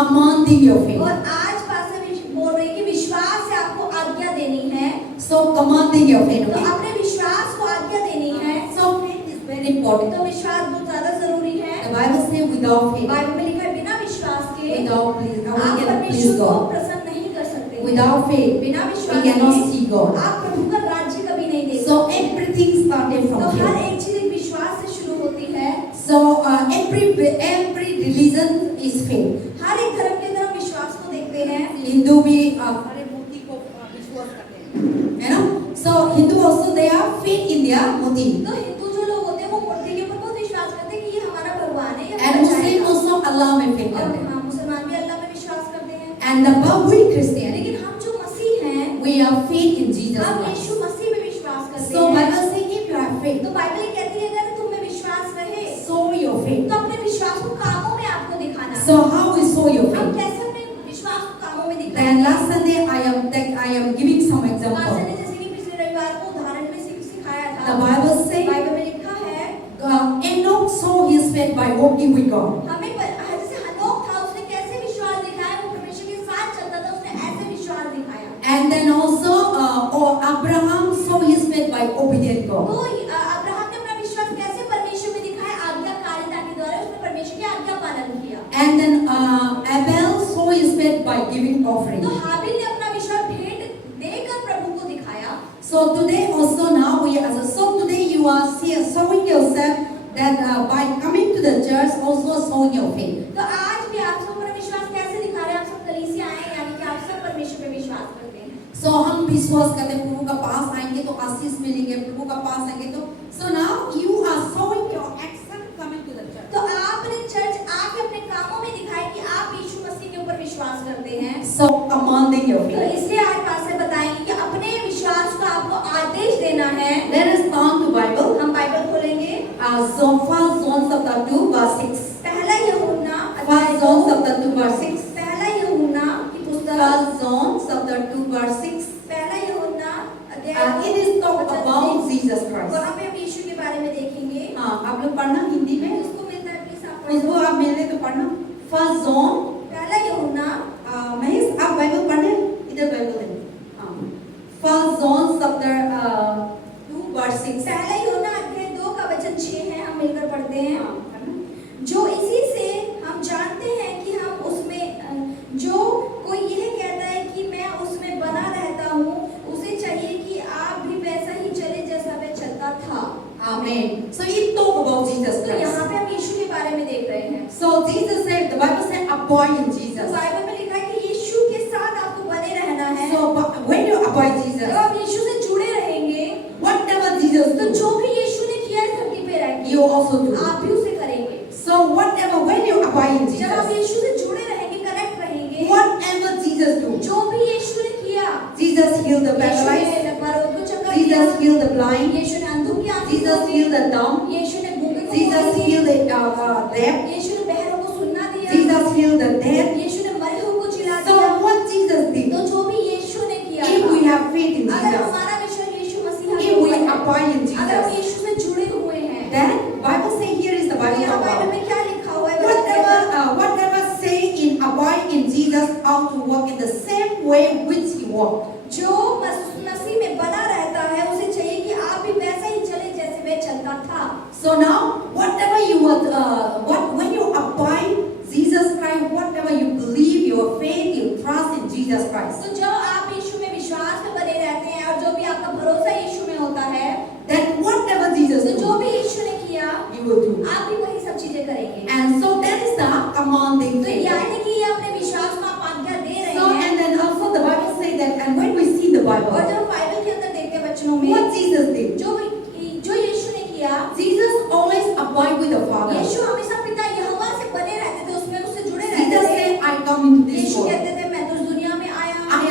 commanding your faith. और आज पास्टर बोल रही कि विश्वास से आपको आज्ञा देनी है। So commanding your faith. तो Okay? अपने विश्वास को आज्ञा देनी है। So faith is very important. तो विश्वास बहुत ज्यादा जरूरी है। The Bible says without faith, Bible में लिखा है बिना विश्वास के without please, आप we cannot please परमेश्वर को God. प्रसन्न नहीं कर सकते। Without faith, बिना we विश्वास cannot के see God. आप प्रभु का राज्य कभी नहीं देख So सकते। everything started तो from हर faith. एक चीज एक विश्वास से शुरू होती है। So every religion is faith. हर एक धर्म के अंदर हम विश्वास को देखते हैं। हिंदू भी सारे मूर्ति को विश्वास करते हैं, है ना? So Hindu also they are faith in their मूर्ति. तो हिंदू जो लोग होते हैं वो मूर्ति के ऊपर बहुत विश्वास करते हैं कि ये हमारा भगवान है, ये And हमारा Muslim also Allah में faith और करते हैं. हाँ, मुसलमान भी अल्लाह में विश्वास करते हैं। And we Christian, लेकिन हम जो मसीह हैं, we have faith in Jesus हम Christ. यीशु मसीह में विश्वास करते So हैं। Bible says if you have faith, तो बाइबल ये कहती है अगर तुम में विश्वास रहे sow your faith. तो अपने विश्वास को कामों में आपको दिखाना है। So how we sow your हम faith? कैसे अपने विश्वास को कामों में Then दिखाएंगे? last Sunday I am giving some pastor example. ने जैसे कि पिछले रविवार को उदाहरण में सिखाया था। The Bible says बाइबल में लिखा है Enoch saw his faith by walking with God. हमें जैसे हनोक था उसने कैसे विश्वास दिखाया, वो परमेश्वर के साथ चलता था, उसने ऐसे विश्वास दिखाया। And then also Abraham saw his faith by obedient तो God. अब्राहम ने अपना विश्वास कैसे परमेश्वर में दिखाया, आज्ञाकारिता के द्वारा उसने परमेश्वर की आज्ञा पालन किया। And then Abel saw his faith by giving offering. तो हाबिल ने अपना विश्वास भेंट देकर प्रभु को दिखाया। So today also now so today you are showing yourself that by coming to the church also showing your faith. तो आज भी आप सब अपना विश्वास कैसे दिखा रहे हैं? आप सब कलीसिया आए हैं, यानी कि आप सब परमेश्वर पे विश्वास करते हैं। So हम विश्वास करते हैं प्रभु का पास आएंगे तो आशीष मिलेंगे, प्रभु का पास आएंगे तो so now you are showing your action coming to the church. तो आपने चर्च आके अपने कामों में दिखाया कि आप यीशु मसीह के ऊपर विश्वास करते हैं। So commanding your तो faith. इसलिए आज पास्टर बताएंगे कि अपने विश्वास को आपको आदेश देना है। Let us turn to Bible. हम बाइबल खोलेंगे। First John chapter 2 verse 6. पहला यूहन्ना First John chapter 2 verse 6. पहला यूहन्ना की पुस्तक First John chapter 2 verse 6. पहला यूहन्ना अध्याय It is talk about Jesus Christ. वहाँ पे हम यीशु के बारे में देखेंगे। हाँ, आप लोग पढ़ना हिंदी में। जिसको मिलता है प्लीज आप इसको पढ़ो। आप मिले तो पढ़ना। First John, पहला यूहन्ना महेश आप बाइबल पढ़े? इधर बाइबल है। हाँ। First John chapter 2 verse 6. पहला यूहन्ना अध्याय 2 का वचन 6 है, हम मिलकर पढ़ते हैं। हाँ, पढ़ना। जो इसी से हम जानते हैं कि हम उसमें जो कोई यह कहता है कि मैं उसमें बना रहता हूँ, उसे चाहिए कि आप भी वैसा ही चले जैसा वह चलता था। Amen. So it talk about Jesus तो Christ. यहाँ पे हम यीशु के बारे में देख रहे हैं। So Jesus said, the Bible said, abide in तो Jesus. बाइबल में लिखा है कि यीशु के साथ आपको बने रहना है। So when you abide जब Jesus, आप यीशु से जुड़े रहेंगे whatever Jesus तो do, जो भी यीशु ने किया इस धरती पे रह के you also do. आप भी उसे करेंगे। So whatever, when you abide in जब आप Jesus, यीशु से जुड़े रहेंगे, कनेक्ट रहेंगे, whatever Jesus do, जो भी यीशु ने किया, Jesus healed the यीशु paralyzed, ने मरों को चंगा किया, Jesus healed the blind, यीशु ने अंधों की आंखें Jesus खोली, healed the dumb, यीशु ने गूंगे को Jesus बोल healed दी, the deaf, यीशु ने बहरों को सुनना दिया, Jesus healed the dead. यीशु ने मरे हुए को जिला So दिया। what Jesus did, तो जो भी यीशु ने किया if था, we have faith in अगर Jesus, हमारा विश्वास यीशु मसीह if में we है, abide in अगर हम Jesus, यीशु से जुड़े हुए हैं, then Bible say here is the तो Bible यहाँ talk बाइबल about. में क्या लिखा हुआ है? Whatever say in abide in Jesus, how to walk in the same way which he walked. जो मसीह में बना रहता है उसे चाहिए कि आप भी वैसा ही चले जैसे वह चलता था। So now, whatever you when you abide Jesus Christ, whatever you believe, your faith, you trust in Jesus Christ, तो जब आप यीशु में विश्वास में बने रहते हैं और जो भी आपका भरोसा यीशु में होता है, then whatever Jesus तो जो do, भी यीशु ने किया you will do. आप भी वही सब चीजें करेंगे। And so that is the commanding तो faith. यानी कि ये अपने विश्वास को आप आज्ञा दे रहे So हैं। and then also the Bible say that, and when we see the और Bible, जब बाइबल के अंदर देखते हैं वचनों में what Jesus did, जो यीशु ने किया, Jesus always abide with the Father. यीशु हमेशा पिता यहोवा से बने रहते थे, उसमें उससे जुड़े Jesus रहते थे। said, I come into this यीशु world. कहते थे मैं तो इस दुनिया में आया, I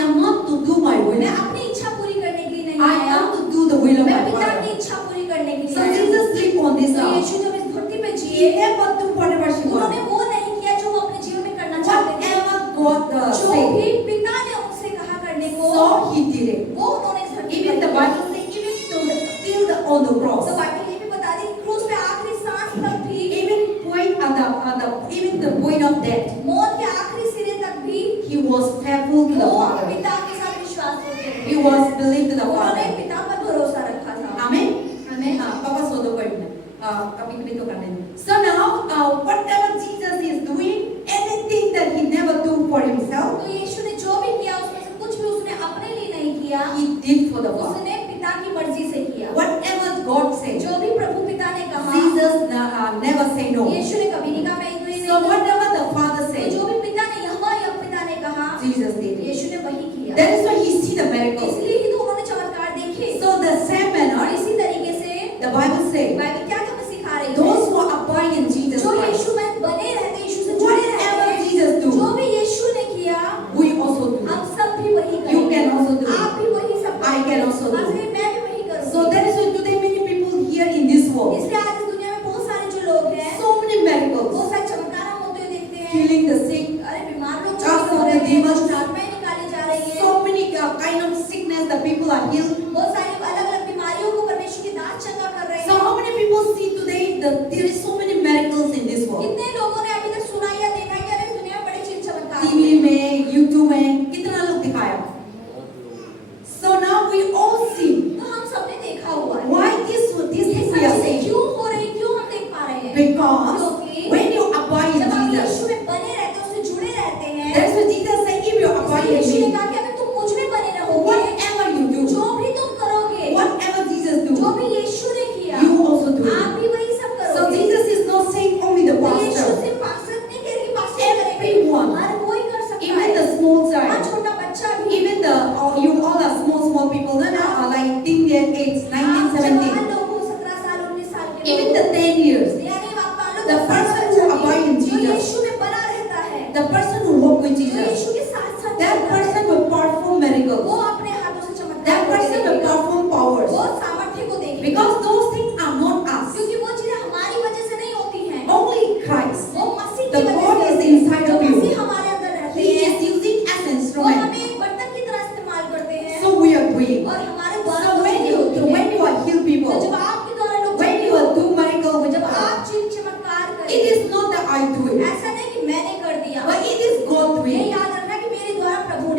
to the वो Father. पिता के साथ विश्वास करते थे। He was believed to the उन्होंने Father. पिता पर भरोसा रखा था। Amen. Amen. हाँ, पापा सो दो कोई नहीं। कभी-कभी तो करने दो. So now, whatever Jesus is doing, anything that he never do for himself, तो यीशु ने जो भी किया उसमें से कुछ भी उसने अपने लिए नहीं किया, he did for the Father. उसने पिता की मर्जी से किया। Whatever God said, जो भी प्रभु पिता ने कहा, Jesus never say no. यीशु ने कभी नहीं कहा मैं तो ये So नहीं whatever the Father करूँ। said, तो जो भी पिता ने यहोवा या पिता ने कहा, Jesus did it. यीशु ने वही किया। That is why he see the miracles. इसलिए ही तो उन्होंने चमत्कार देखे। So the same और manner, इसी तरीके से the Bible says, बाइबल क्या हमें सिखा रही है? those who abide in Jesus जो Christ, यीशु में बने रहते, यीशु से जुड़े रहते whatever हैं, Jesus do, जो भी यीशु ने किया, we also do. हम सब भी वही You करेंगे। can also do. आप भी वही सब I can also do. इसलिए मैं भी वही करूँगी। So that is why today many people here in this world, इसलिए आज इस दुनिया में बहुत सारे जो लोग हैं, so many miracles, बहुत सारे चमत्कार हम होते हुए देखते हैं। healing the sick, अरे बीमार लोग Cast चंगे हो out रहे the हैं, demons. दुष्ट आत्माएं निकाली जा रही हैं। so many kind of sickness that people are healed. बहुत सारी अलग-अलग बीमारियों को परमेश्वर की दात चंगा कर रहे So हैं। how many people see today that there is so many miracles in this world? कितने लोगों ने अभी तक सुना या देखा है कि अरे इस दुनिया में बड़े चिन्ह चमत्कार TV में, YouTube में कितना लोग दिखाया. So now we all see तो हम सबने देखा हुआ है। why this ये things सब we are चीजें seeing. क्यों हो रही, क्यों हम देख पा रहे हैं? Because क्योंकि when you abide in जब आप Jesus, यीशु में बने रहते हैं, उससे जुड़े रहते हैं, that's what Jesus said, if you abide इसलिए यीशु ने in me, कहा कि अगर तुम मुझ में बने रहोगे, whatever you do, जो भी तुम करोगे, whatever Jesus जो do, भी यीशु ने किया, you also do आप it. भी वही सब So करोगे। Jesus is not saying only the तो यीशु pastor, सिर्फ पास्टर नहीं कह रहे कि पास्टर करेंगे, everyone, हर कोई कर सकता even है। the small हर child, छोटा बच्चा भी, even the you all are small people, then like teenage age, आप 19, जवान 17, लोग हो, 17 साल, 19 साल के even लोग the हो, 10 years, यानी आप मान लो the 10 person साल who का abide in जो Jesus, यीशु में बना रहता है, the person who walk with जो Jesus, यीशु के साथ-साथ that चलता है, person will perform वो miracles. अपने हाथों से चमत्कार That को person will देखेगा, perform powers. वो सामर्थ्य को देखेगा, Because those things are not us. क्योंकि वो चीजें हमारी वजह से नहीं होती हैं, Only Christ. वो मसीह The की वजह God से is होती है। inside जो of you. मसीह हमारे अंदर रहते He हैं, is using as an वो instrument. हमें एक बर्तन की तरह इस्तेमाल करते हैं, So we are doing. और हमारे द्वारा So वो when चीजें you होती हैं। are heal तो people, जब आपके द्वारा लोग when चंगे you होते are do miracle, हैं, जब आप चमत्कार it करें, is not that I do it, ऐसा नहीं कि मैंने कर दिया, but it is God ये doing. याद रखना कि मेरे द्वारा प्रभु ने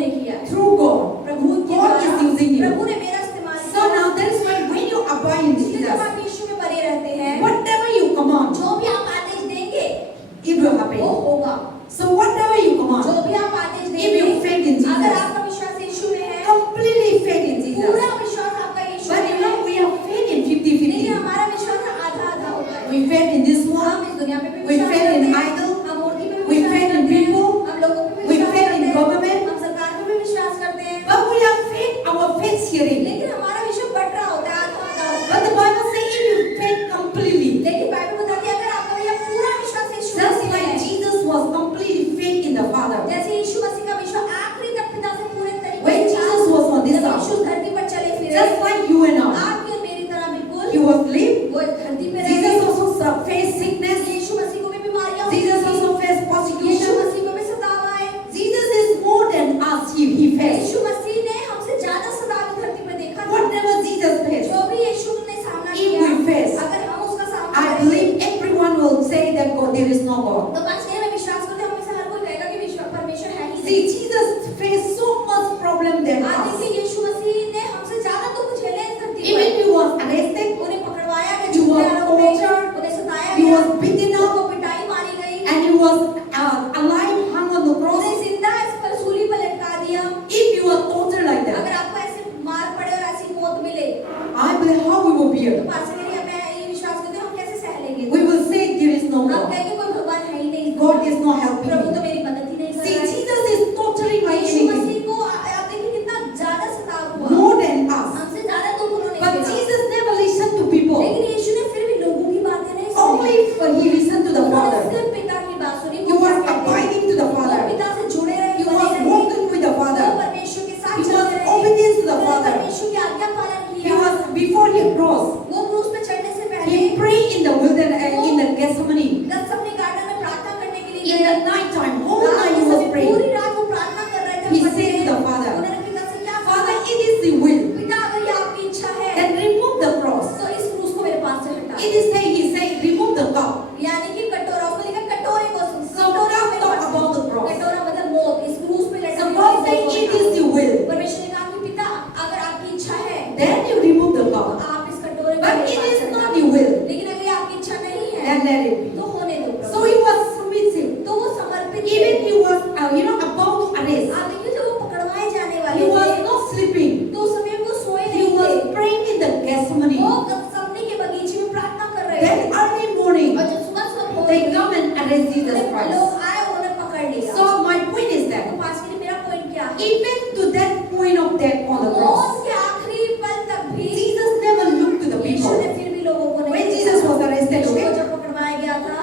about to arrest, आप देखिए जब वो पकड़वाए जाने he वाले was थे not sleeping. तो उस समय वो सोए He नहीं was थे, praying in the Gethsemane. वो गethsemane के बगीचे में प्रार्थना कर रहे थे Then early morning, और जब सुबह हो they गई, come and arrest Jesus लोग Christ. आए उन्हें पकड़ लिया। So my point is तो that पास के लिए मेरा पॉइंट क्या है, even to that point of death on the मौत cross, के आखिरी पल तक भी Jesus never looked to the यीशु people. ने फिर भी लोगों को नहीं When देखा। Jesus was arrested, यीशु को okay, जब पकड़वाया गया था,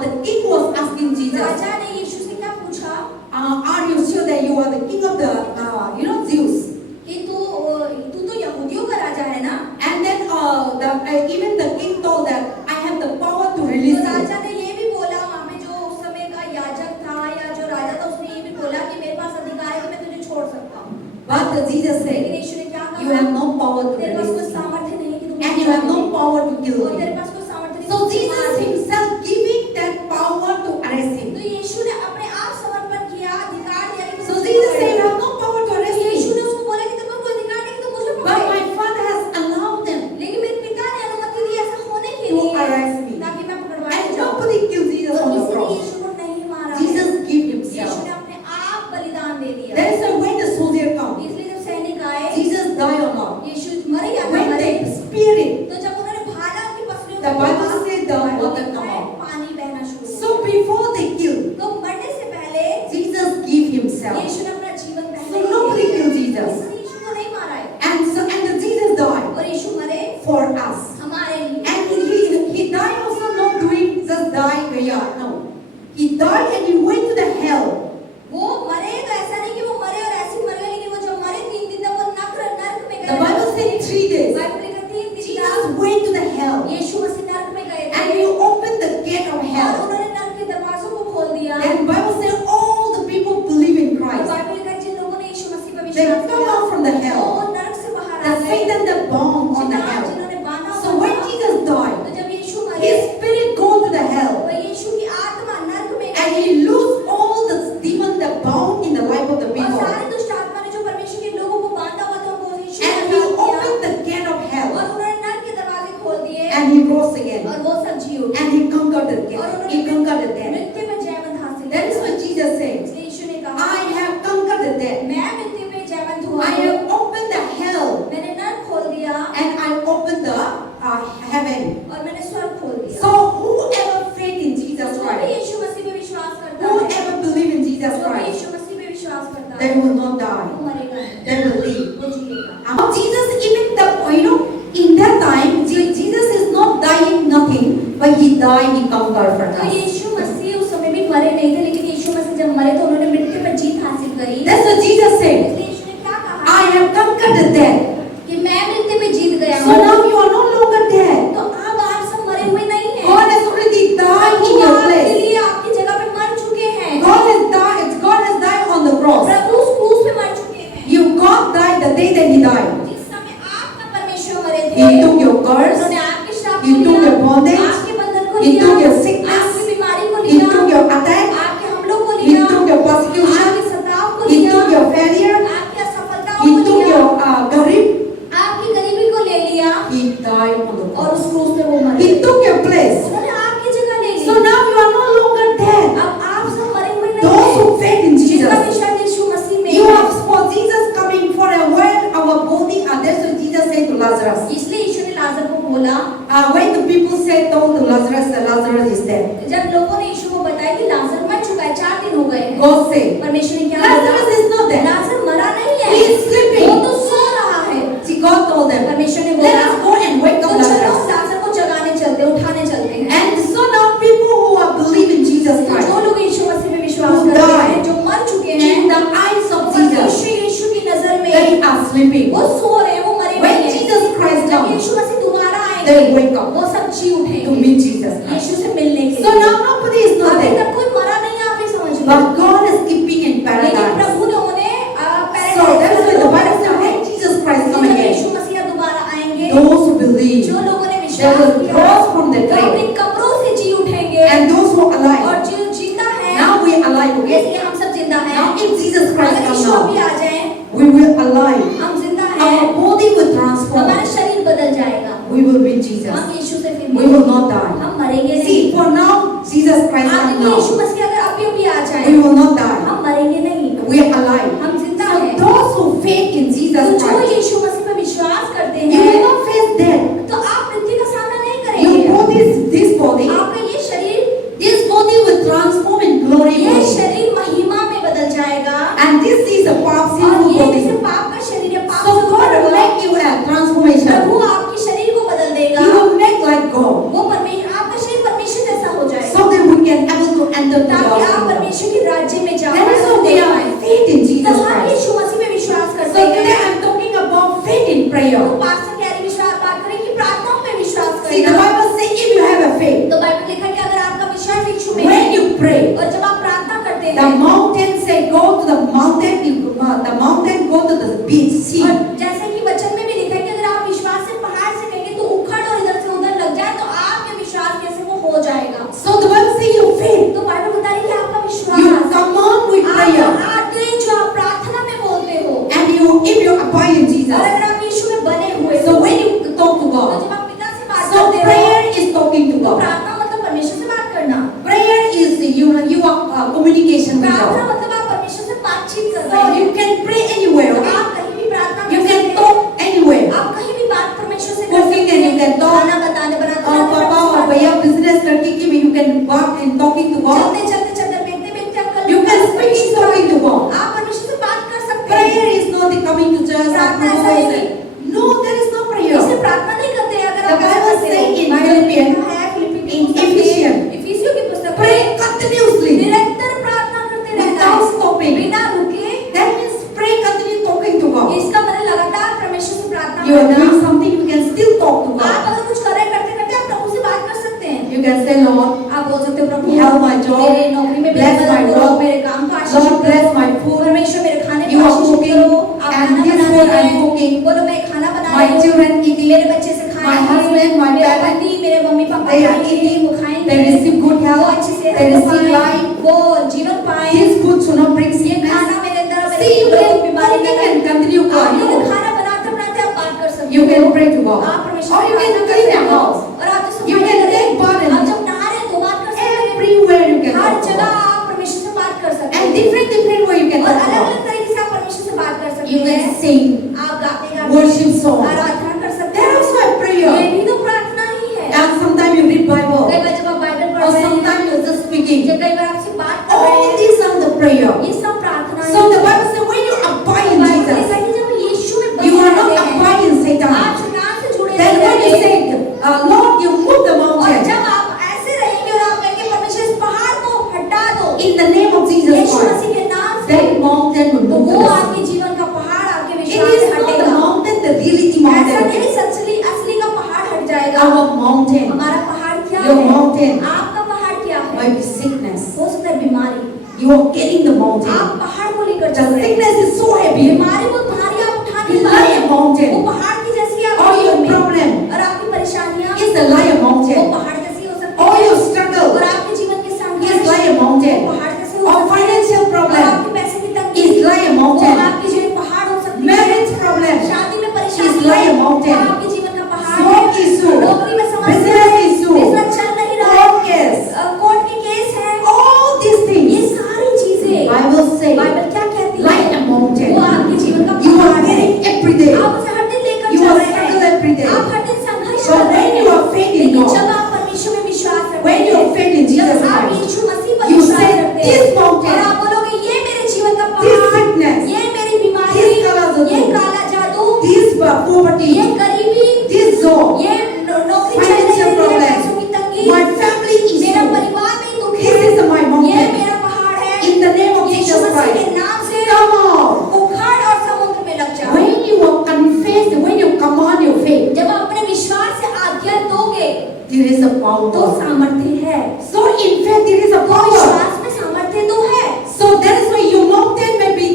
the king was asking Jesus, राजा ने यीशु से क्या पूछा are you sure that you are the king of the, Jews? कि तू तो यहूदियों का राजा है ना? And then even the king told that I have the power to तो release you. राजा ने ये भी बोला, वहाँ पे जो उस समय का याजक था या जो राजा था, उसने ये भी बोला कि मेरे पास अधिकार है कि मैं तुझे छोड़ सकता हूँ। But Jesus लेकिन said, यीशु ने क्या कहा, you have no power to तेरे पास कोई release me, सामर्थ्य नहीं है कि तुम and you have no power to kill और me. तेरे पास कोई सामर्थ्य नहीं So कि तुम Jesus मार दे। himself giving that power to arrest him. तो यीशु ने अपने आप समर्पण किया, अधिकार दिया कि So तुम Jesus मुझे said, you पकड़ो। have no power to arrest यीशु me, ने उसको बोला कि तेरे पास कोई अधिकार नहीं कि तुम मुझे but पकड़ो। my Father has allowed them लेकिन मेरे पिता ने अनुमति दी ऐसा होने के to लिए arrest me. ताकि मैं पकड़वाया And जाऊं। nobody killed Jesus और on the किसी ने cross. यीशु को नहीं मारा। Jesus gave यीशु himself. ने अपने आप बलिदान दे दिया। That is why when the soldier come, इसलिए जब सैनिक आए, Jesus died or not? यीशु मरे या ना When मरे, they speared it, तो जब उन्होंने भाला उनकी पसलियों the में Bible मारा, said the बाइबल water लिखता come है, out. पानी बहना शुरू हो So गया। before they killed, तो मरने से पहले Jesus gave himself. यीशु ने अपना जीवन पहले So ही nobody दे दिया। killed Jesus. इसने यीशु को नहीं मारा है And the Jesus died और यीशु मरे for us. हमारे लिए। And he died also not doing just die, no. He died and he went to the hell. वो मरे तो ऐसा नहीं कि वो मरे और ऐसे ही मर गए, लेकिन वो जब मरे 3 दिन तक वो नर्क में The गए। Bible said 3 days. बाइबल लिखा 3 दिन Jesus went to the hell यीशु मसीह नर्क में गए थे and he opened the gate of और hell. उन्होंने नर्क के दरवाजों को खोल दिया। Then Bible said all the people believe in और Christ. बाइबल लिखा जिन लोगों ने यीशु मसीह पर They विश्वास come किया out from the वो hell. नर्क से बाहर आ The गए। Satan that bound on the hell. जिन्होंने बांधा So हुआ when था, Jesus died, तो जब यीशु his मरे spirit go to the hell तो यीशु की आत्मा नर्क में and गई he loosed all the demons that bound in the life of the और people. सारे दुष्ट आत्मा ने जो परमेश्वर के लोगों को बांधा हुआ था उनको यीशु ने And he आजाद किया opened the gate of और hell उन्होंने नर्क के दरवाजे खोल दिए and he rose again और वो सब जी उठे and he conquered the और death. He उन्होंने conquered the death. मृत्यु में जयवंत हासिल That is किया। what Jesus said. इसलिए यीशु ने कहा I have conquered the death. मैं मृत्यु में जयवंत हुआ I हूँ। have opened the hell मैंने नर्क खोल दिया and I opened the heaven. और मैंने स्वर्ग खोल दिया। So whoever faith in Jesus जो भी Christ, यीशु मसीह पे विश्वास करता है, whoever believe in Jesus जो भी Christ, यीशु मसीह पे विश्वास करता they है, will not die. वो मरेगा नहीं, They will live. वो जिएगा। Jesus, even in that time, Jesus is not dying nothing, but he died, he conquered for तो us. यीशु मसीह उस समय भी मरे नहीं थे, लेकिन यीशु मसीह जब मरे तो उन्होंने मृत्यु पर जीत हासिल करी। That's what Jesus said. इसलिए यीशु ने क्या कहा I have conquered the death. कि मैं मृत्यु में जीत गया So हूँ। now you are no longer dead. तो अब आप सब मरे हुए नहीं हैं। God has already died in वो your आपके place. लिए आपकी जगह पे मर चुके हैं। God has died on the cross. प्रभु उस क्रूस पे मर चुके हैं। God died the day that he died. जिस समय आपका परमेश्वर मरे थे, He took your curse. उन्होंने आपके श्राप He को took लिया, your bondage. आपके बंधन को He लिया, took your sickness. आपकी बीमारी को He लिया, took your attack. आपके हमलों को He लिया, took your persecution. आपके सताव को He लिया, took your failure. आपकी असफलताओं He को took लिया, your garib. आपकी गरीबी को ले लिया He died on the और cross. उस क्रूस पे वो मरे। He took your place. उन्होंने आपकी जगह ले ली। So now you are no longer dead. अब आप सब मरे हुए नहीं Those हैं। who faith in जिनका Jesus. विश्वास यीशु मसीह में You है। have for Jesus coming for a while our body, and that's what Jesus said to Lazarus. इसलिए यीशु ने लाजर को बोला, When the people told to Lazarus that Lazarus is dead, जब लोगों ने यीशु को बताया कि लाजर मर चुका है, 4 दिन हो गए हैं, God said, परमेश्वर ने क्या बोला? Lazarus is not dead. लाजर मरा नहीं है, He is sleeping. वो तो सो रहा है। See, God told them, परमेश्वर ने let बोला, us go and wake तो up चलो Lazarus. लाजर को जगाने चलते, उठाने चलते हैं। And so now people who are believe in Jesus तो Christ, जो लोग यीशु मसीह में विश्वास Who करते died हैं, जो मर चुके हैं, in the eyes of परमेश्वर Jesus, यीशु की नजर में they are sleeping. वो सो रहे हैं, वो मरे When नहीं हैं। Jesus Christ जब comes, यीशु मसीह दोबारा they आएंगे, wake up वो सब जी to उठेंगे meet Jesus Christ. यीशु से मिलने के So लिए। now nobody is not अभी dead, तक कोई मरा नहीं है, आप ये समझ लो। but God is keeping in लेकिन paradise. प्रभु ने उन्हें So that is why the Bible says when Jesus Christ come जब again, यीशु मसीह दोबारा आएंगे, those who believe, जो लोगों ने they विश्वास will किया, rise from the वो grave. अपनी कब्रों से जी उठेंगे, And those who are और alive, जो जिंदा है, now we are alive, okay? इसलिए हम सब जिंदा हैं। Now if Jesus Christ अगर comes यीशु अभी now, आ जाए, we will alive. हम जिंदा हैं, Our body will transform. हमारा शरीर बदल जाएगा, We will meet Jesus. हम यीशु से फिर We will not die. हम मरेंगे नहीं। See, for now, Jesus Christ आप comes देखिए, यीशु now. मसीह अगर अभी अभी आ जाए, We will not die. say go to the mountain, the mountain go to the beach, sea. और जैसे कि वचन में भी लिखा है कि अगर आप विश्वास से पहाड़ से कहेंगे तो उखड़ और इधर से उधर लग जाए तो आपके विश्वास कैसे वो हो जाएगा। So the Bible says your faith, तो बाइबल बता रही है कि आपका you विश्वास, come on with prayer, आपका आदेश जो आप प्रार्थना में बोलते हो, and if you abide in और Jesus. अगर आप यीशु में बने हुए So हो, when you talk to तो God, जब आप पिता से बात so करते हो, prayer is talking to तो God. प्रार्थना मतलब परमेश्वर से बात करना। Prayer is you are communication with प्रार्थना God. मतलब आप परमेश्वर से बातचीत कर So रहे you हैं। can pray anywhere, तो okay? आप कहीं भी प्रार्थना You कर can सकते talk हैं। anywhere. आप कहीं भी बात परमेश्वर से कर Cooking सकते and you हैं। can talk. खाना बनाने बनाते और पापा और भैया business करके कि you can work in talking to God. चलते चलते चलते बेचते बेचते आप कल You can speak in talking to God. आप परमेश्वर से बात कर सकते Prayer हैं। is not the coming to church. प्रार्थना ऐसा नहीं है। No, there is no इसे prayer. प्रार्थना नहीं करते हैं। अगर The आप ऐसा Bible करते say हो, in बाइबल में Philippians, लिखा है, फिलिप्पी की in पुस्तक में, Ephesians, इफिसियों की पुस्तक pray में continuously निरंतर प्रार्थना करते रहना without है, stopping. बिना रुके। That means pray continue talking to God. इसका मतलब लगातार परमेश्वर से प्रार्थना You are करना। doing something, you can still talk to आप God. अगर कुछ कर रहे करते करते आप प्रभु से बात कर सकते हैं। You can say, Lord, आप बोल सकते हो प्रभु help my job, मेरे नौकरी में bless my मदद करो, work, मेरे काम को आशीष Lord, करो, bless my food. परमेश्वर मेरे खाने You को are आशीष cooking, करो। आप and खाना this बना food रहे I'm हैं, cooking. बोलो मैं खाना बना My रही हूँ, children eating, मेरे बच्चे से my खाएंगे, husband, my मेरे parents, पति, मेरे मम्मी पापा they are खाएंगे, eating, वो खाएंगे, they receive good वो health, अच्छी they सेहत receive पाएं, life. वो जीवन पाएं। This food should not bring ये sickness. खाना मेरे अंदर और See, you मेरे can बीमारी cooking में and continue आप praying. लेकिन खाना बनाते बनाते आप बात कर सकते You हो। can pray to God. आप परमेश्वर Or से you can प्रार्थना कर clean सकते your हो। house. और आप जो You सफाई can करें, take bath and आप जब नहा रहे हैं तो बात कर सकते हैं। everywhere you can her talk to जगह God. आप परमेश्वर से बात कर सकते And हैं। different way you can और talk to अलग God. अलग तरीके से आप परमेश्वर से बात कर सकते You हैं। can sing, आप गाते worship song. आराधना कर सकते That हैं। also a prayer. ये भी तो प्रार्थना ही है। And sometimes you read Bible. कई बार जब आप बाइबल पढ़ Or रहे हैं, sometimes you're just speaking. या कई बार आपसे बात कर रहे All हैं, these are the prayer. ये सब प्रार्थना So the Bible says when you abide in Bible Jesus, लिखा है कि जब यीशु में you बने are not रहते हैं, abide in Satan. आप शैतान से जुड़े Then नहीं when you रहते। say, Lord, you move the और mountain जब आप ऐसे रहेंगे और आप कहेंगे परमेश्वर इस पहाड़ को हटा दो in the name of Jesus यीशु Christ, मसीह के नाम से, that mountain will तो move वो the sea. आपके जीवन का पहाड़ आपके It विश्वास is से not the हटेगा। mountain, the reality ऐसा mountain. नहीं असली असली का पहाड़ हट जाएगा। Our mountain हमारा पहाड़ क्या Your है? mountain आपका पहाड़ क्या है? might be sickness. हो सकता है बीमारी। You are getting the mountain. आप पहाड़ को लेकर The चल रहे हैं। sickness is so heavy. बीमारी बहुत भारी आप उठा नहीं It's पा रहे like a हैं। mountain. वो पहाड़ की जैसी आप All your जीवन में, problem और आपकी परेशानियां is like a वो mountain. पहाड़ जैसी हो सकती All है। your struggle और आपके जीवन के संघर्ष is like a mountain. वो पहाड़ जैसे हो Or सकते हैं। financial और problem आपके पैसे की तंगी is like a वो mountain. आपके जीवन पहाड़ हो सकती है। Marriage problem शादी में is परेशानी like a mountain. वो आपके जीवन का पहाड़ Job है। issue, नौकरी में समस्या business है, issue, बिजनेस चल नहीं रहा court है, case, कोर्ट के केस है। all these ये things. सारी चीजें Bible says बाइबल क्या कहती है? like a mountain. वो आपके जीवन का You पहाड़ are है। getting every day. आप उसे हर दिन लेकर You चल are रहे struggle हैं। every day. आप हर दिन संघर्ष But कर रहे when हैं। you are faith in लेकिन God, जब आप परमेश्वर में विश्वास रखते when you हैं, are faith in Jesus जब आप Christ, यीशु मसीह पर you विश्वास say, रखते "This हैं mountain, और आप बोलोगे ये मेरे जीवन का this पहाड़, sickness, ये मेरी बीमारी, this काला जादू, ये काला जादू, this poverty, ये गरीबी, this job, ये नौकरी financial चल रही है, problem, पैसों की तंगी, my family मेरा issue, परिवार में दुख this है, is my ये mountain. मेरा पहाड़ है। In the name of यीशु Jesus मसीह के Christ, नाम से come on. उखाड़ और समुद्र में लग जाओ। When you are confessed, when you command your faith, जब आप अपने विश्वास से आज्ञा दोगे there is a तो power. सामर्थ्य है। So in faith there is a तो power. विश्वास में सामर्थ्य तो है। So that is why your mountain may be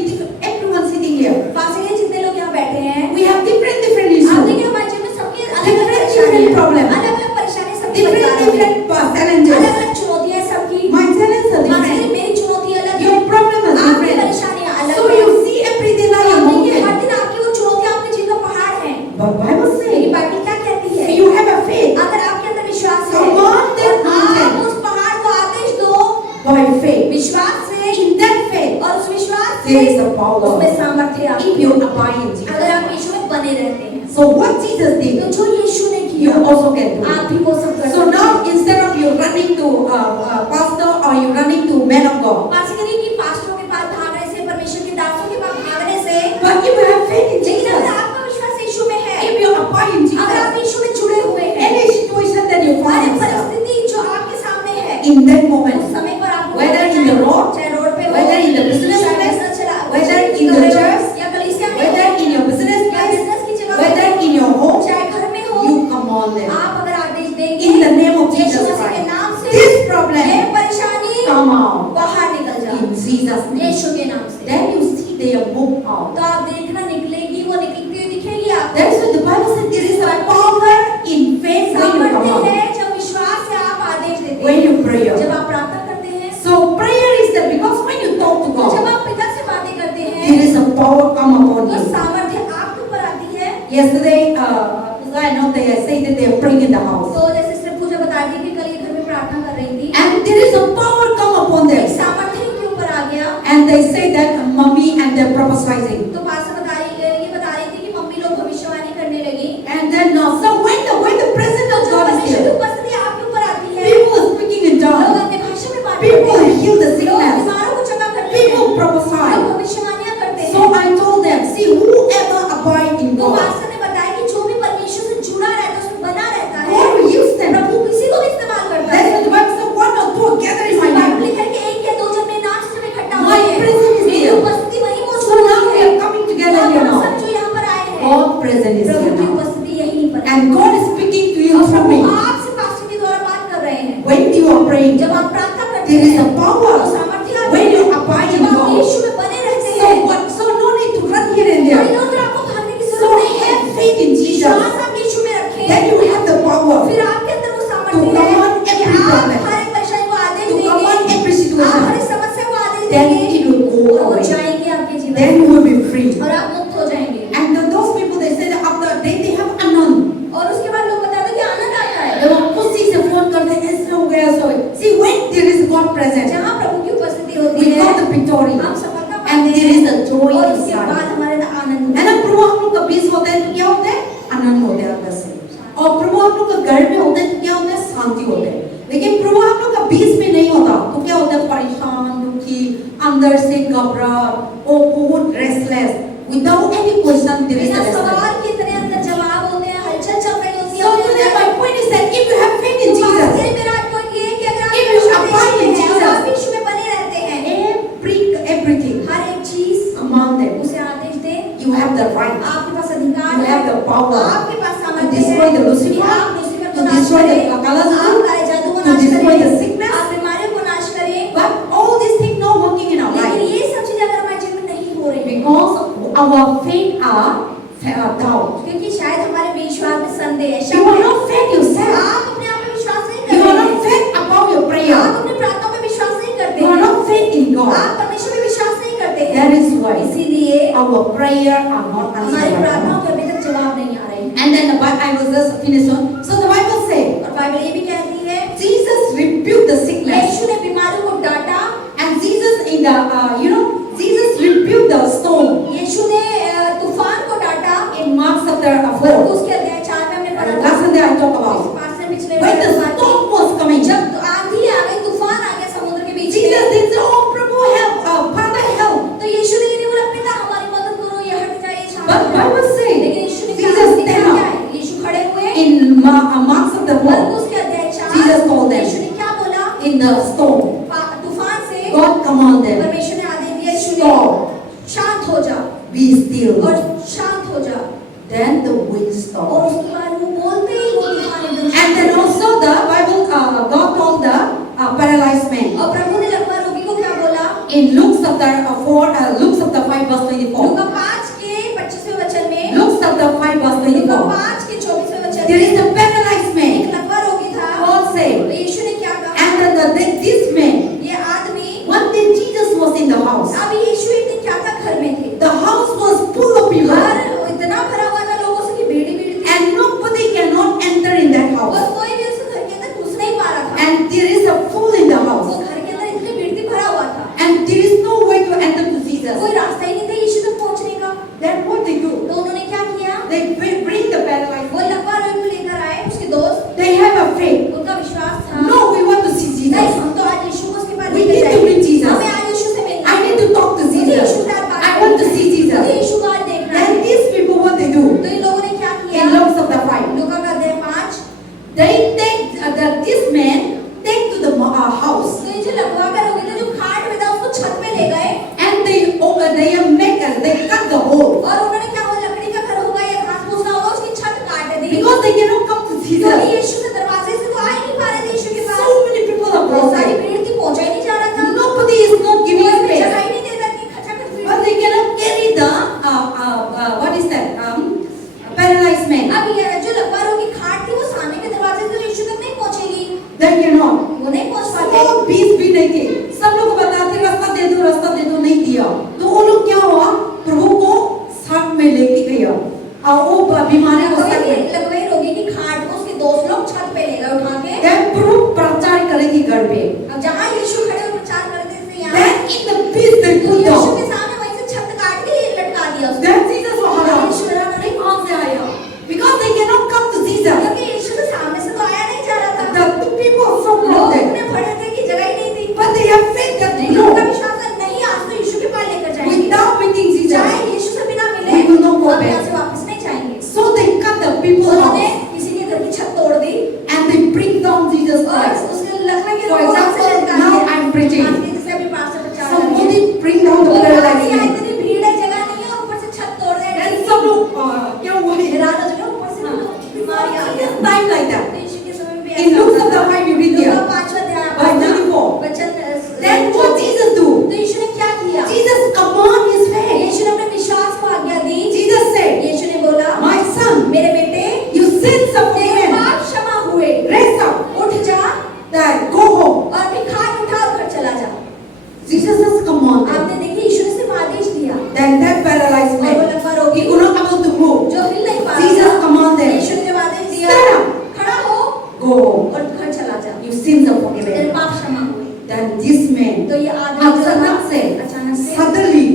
everyone sitting here. फासिले जितने लोग यहाँ बैठे हैं, We have different आप issues, देखिए हमारे जीवन में सबकी अलग अलग different परेशानियां, problem, अलग अलग परेशानियां सबकी different परिवारों में, challenges. अलग अलग चुनौतियां सबकी। My challenges are फासिले different. मेरी चुनौती अलग है, Your problem is आपकी different. परेशानियां अलग So है। you see every day like a आप देखिए हर mountain. दिन आपकी वो चुनौतियां आपके जीवन का पहाड़ है। But Bible लेकिन says बाइबल क्या कहती है? you have a faith अगर आपके अंदर विश्वास है, Command that और आप mountain. उस पहाड़ को आदेश दो by faith. विश्वास से, In that faith और उस विश्वास there is से a power. उसमें सामर्थ्य है। If you abide in Jesus. अगर आप यीशु में बने रहते हैं, So what Jesus तो did, जो यीशु ने you किया also can do. आप भी वो सब कर So सकते now हैं। instead of you running to pastor or you running to man of God, बात करिए कि पास्टरों के पास भागने से, परमेश्वर के दासों के पास भागने से, but if you have faith in लेकिन अगर Jesus, आपका विश्वास यीशु में है, if you abide in अगर आप Jesus, यीशु में जुड़े हुए हैं, any situation that you हर find एक yourself परिस्थिति जो आपके सामने है, in that उस moment, समय पर आप whether in the road, चाहे रोड पे हो, whether in the business चाहे place, business चला, whether business in कर the रहे हो, church, या कलीसिया में whether हो, in your business या place, business की जगह whether पे, in your home, चाहे घर में हो, you command them. आप अगर आदेश देंगे In the name of यीशु Jesus मसीह के Christ, नाम से, this problem ये परेशानी come out बाहर निकल जाओ। in नाम से, then you see they are moved out. तो आप देखना निकलेगी, वो निकलती हुई दिखेगी आपको। That's why the Bible says there is a power in faith when you come सामर्थ्य out, है जब विश्वास से आप आदेश देते when हैं, you pray. जब आप प्रार्थना करते हैं। So prayer is that because when you talk to तो जब God, आप पिता से बातें करते there हैं, is a power come upon तो you. सामर्थ्य आपके ऊपर आती है। Yesterday, I know they say that they are praying in the house, तो जैसे सिस्टर पूजा बता रही थी कि कल ये घर में प्रार्थना कर रही थी, and there is a power come upon एक them, सामर्थ्य इनके ऊपर आ गया। and they say that mommy and they're prophesying, तो पास्टर ये बता रही थी कि मम्मी लोग भविष्यवाणी करने लगी। and then so when the presence of जो God is परमेश्वर की here, उपस्थिति आपके ऊपर आती है, people are speaking in लोग tongues, अन्य भाषा में बात people करते हैं, heal the लोग sickness, बीमारों को चंगा करते हैं, people लोग prophesy. भविष्यवाणियां करते हैं। So I told them, see, whoever abide in तो God, पास्टर ने बताया कि जो भी परमेश्वर से जुड़ा रहता है, उसमें बना रहता है, God will use them. प्रभु किसी को भी इस्तेमाल करता That's है। what the Bible says, one or two are gathered in my Bible name. लिखा है कि एक या दो जन में नाम से इकट्ठा My हुए हैं, presence is मेरी here. उपस्थिति वहीं So मौजूद now we है। are coming together अब here हम now. सब जो यहाँ पर आए हैं, God present is प्रभु here की now. उपस्थिति यहीं पर है। And God is speaking to you और through प्रभु me. आपसे पास्टर के द्वारा बात कर रहे हैं। When you are praying, जब आप प्रार्थना करते there is हैं, a power. तो सामर्थ्य आती When है। you abide in जब आप God. यीशु में बने रहते So हैं, what? So no need to run here and कोई there. लोग तो आपको भागने की So जरूरत नहीं है। have faith in Jesus. विश्वास आप यीशु में रखें, Then you have the power फिर आपके अंदर वो to सामर्थ्य है command कि every आप problem, हर एक परेशानी को आदेश to देंगे, command every आप हर situation. एक समस्या को आदेश Then देंगे, it will go और वो away. जाएंगे आपके जीवन Then में, you will be free. और आप मुक्त हो जाएंगे। And those people, they say that after a day they have anon. और उसके बाद लोग बताते हैं कि आनंद आता है। जब आप खुशी से फोन करते हैं, ऐसे हो गया सो। See, when there is God present, जहाँ प्रभु की उपस्थिति होती we है, got the victory. हम सफलता And पाते there हैं, is a joy और उसके inside. बाद हमारे अंदर आनंद है ना, प्रभु आप लोग का बीच होता है तो क्या होता है? आनंद होता है अंदर से। और प्रभु आप लोग का घर में होता है तो क्या होता है? शांति होता है। लेकिन प्रभु आप लोग का बीच में नहीं होता तो क्या होता है? परेशान, दुखी, अंदर से घबराहट, और बहुत restless, without any question there is बिना अ सवाल के इतने अंदर जवाब होते हैं, हलचल चल रही होती है। So today my point is that if you have faith in तो आज Jesus, मेरा point ये है कि अगर आप If you Yeshu abide in में हैं, Jesus, आप यीशु में बने रहते हैं, everything, हर एक चीज command them. उसे आदेश दें, You have the right आपके पास अधिकार You है, have the power आपके पास to सामर्थ्य destroy है the Lucifer, कि आप लूसीफर को to नाश destroy the करें, Kakalazoo, आप काले जादू को to नाश destroy the करें, sickness. आप बीमारियों को नाश करें। But all these things not working in our लेकिन life ये सब चीजें अगर हमारे जीवन में नहीं हो रही हैं, because our faith are doubt. क्योंकि शायद हमारे विश्वास में संदेह है, You शक are है। not faith yourself. आप अपने आप में विश्वास नहीं You कर are रहे not हैं, faith about your prayer. आप अपने प्रार्थनाओं में विश्वास नहीं करते You are हैं, not faith in God. आप परमेश्वर में विश्वास नहीं करते हैं। That is why इसीलिए our prayer are not हमारी answered. प्रार्थनाओं के अभी तक जवाब नहीं आ रहे हैं। And then I was just finished on. So the Bible says और बाइबल ये भी कहती है, Jesus rebuked the sickness. यीशु ने बीमारियों को डांटा, And Jesus in the Jesus rebuked the storm यीशु ने तूफान को डांटा। in Mark chapter 4. मरकुस के अध्याय 4 में हमने पढ़ा था। Last Sunday I talked इस about पास में पिछले when the bar storm was coming. जब आंधी आ गई, तूफान आ गया समुद्र के बीच Jesus में, did say, "Oh, Prabhu, help! Father, help!" तो यीशु ने ये नहीं बोला पिता हमारी मदद करो, ये हट जाए, ये शांत But हो जाए। Bible says लेकिन यीशु ने Jesus क्या stand क्या up. है? यीशु खड़े हुए, In Mark chapter 4, मरकुस के अध्याय 4, Jesus told them. यीशु ने क्या बोला? in the storm, तूफान से God commanded them, परमेश्वर ने आदेश दिया, यीशु ने "Stop, शांत हो जा be still." और शांत हो जा, Then the wind और stopped. उसके बाद वो बोलते ही वो तूफान एकदम शांत And then हो गया। also the Bible, God told the paralyzed man और प्रभु ने लकवा रोगी को क्या बोला? in Luke chapter 5 verse 24. लूका 5 के 25वें वचन में, Luke chapter 5 verse लूका 24. 5 के 24वें वचन There में is a paralyzed एक man. लकवा रोगी था। God said, यीशु ने क्या कहा? and this man, ये आदमी, one day Jesus was in the house. अब यीशु एक दिन क्या था, घर में थे, The house was full of people, घर इतना भरा हुआ था लोगों से कि भीड़ ही भीड़ थी, and nobody cannot enter in that और house. कोई भी उस घर के अंदर घुस नहीं पा रहा था। And there is a fool in the वो house, घर के अंदर इतनी भीड़ थी, भरा हुआ था, and there is no way to enter to see किया तो वो लोग क्या हुआ, प्रभु को साथ में लेके गया और वो बीमारी को साथ में लगवाई रोगी की खाट को उसके दोस्त लोग छत पे ले गए उठा के। then प्रभु प्रचार करेगी घर पे, अब जहाँ यीशु खड़े और प्रचार करते थे यहाँ, then in the peace they तो put यीशु down, के सामने वहीं से छत काट के लटका दिया उसको। then Jesus was hurt, यीशु डरा नहीं कौन से आया, because they cannot come to Jesus, क्योंकि यीशु के सामने से तो आया नहीं जा रहा था। the people are so लोग crowded, इतने बड़े थे कि जगह ही नहीं थी। but they have faith that लेकिन no, उनका विश्वास था, नहीं आज तो यीशु के पास लेकर जाएंगे। without meeting चाहे Jesus, यीशु से बिना मिले we will not go हम back. यहाँ से वापस नहीं जाएंगे। So they cut the people उन्होंने off किसी के घर की छत तोड़ दी and they bring down Jesus और Christ. उसके लकवे के For रोग से example, लटका now दिया। I'm preaching. आज के जैसे अभी पास्टर प्रचार कर रहे हैं। Somebody bring down the वो paralyzed यहाँ man. इतनी भीड़ है, जगह नहीं है, ऊपर से छत तोड़ रहे हैं। Then some लोग क्या हुआ है? हैरान हो जाएंगे, ऊपर से बीमारी आ गई। Time like that. तो यीशु के समय में भी In ऐसा Luke होता chapter था। 5 you read लूका here. 5वां अध्याय Verse 24. वचन Then what Jesus do? तो यीशु ने क्या किया? Jesus command his faith. यीशु ने अपने विश्वास को आज्ञा दी। Jesus said, यीशु ने बोला, my son, मेरे बेटे, you sins of तेरे men. पाप क्षमा हुए, Raise up. उठ जा That go home. और अपनी खाट उठा और घर चला जा। Jesus has commanded. आपने देखिए यीशु ने सिर्फ आदेश दिया Then that paralyzed और वो man, लकवा रोगी he could not able to move. जो हिल नहीं पा Jesus रहा था, commanded, यीशु ने जब आदेश दिया, stand up, खड़ा हो go home. और घर चला जा, Your sins are तेरे forgiven. पाप क्षमा हुए। Then this man तो ये आदमी जो अचानक से अचानक suddenly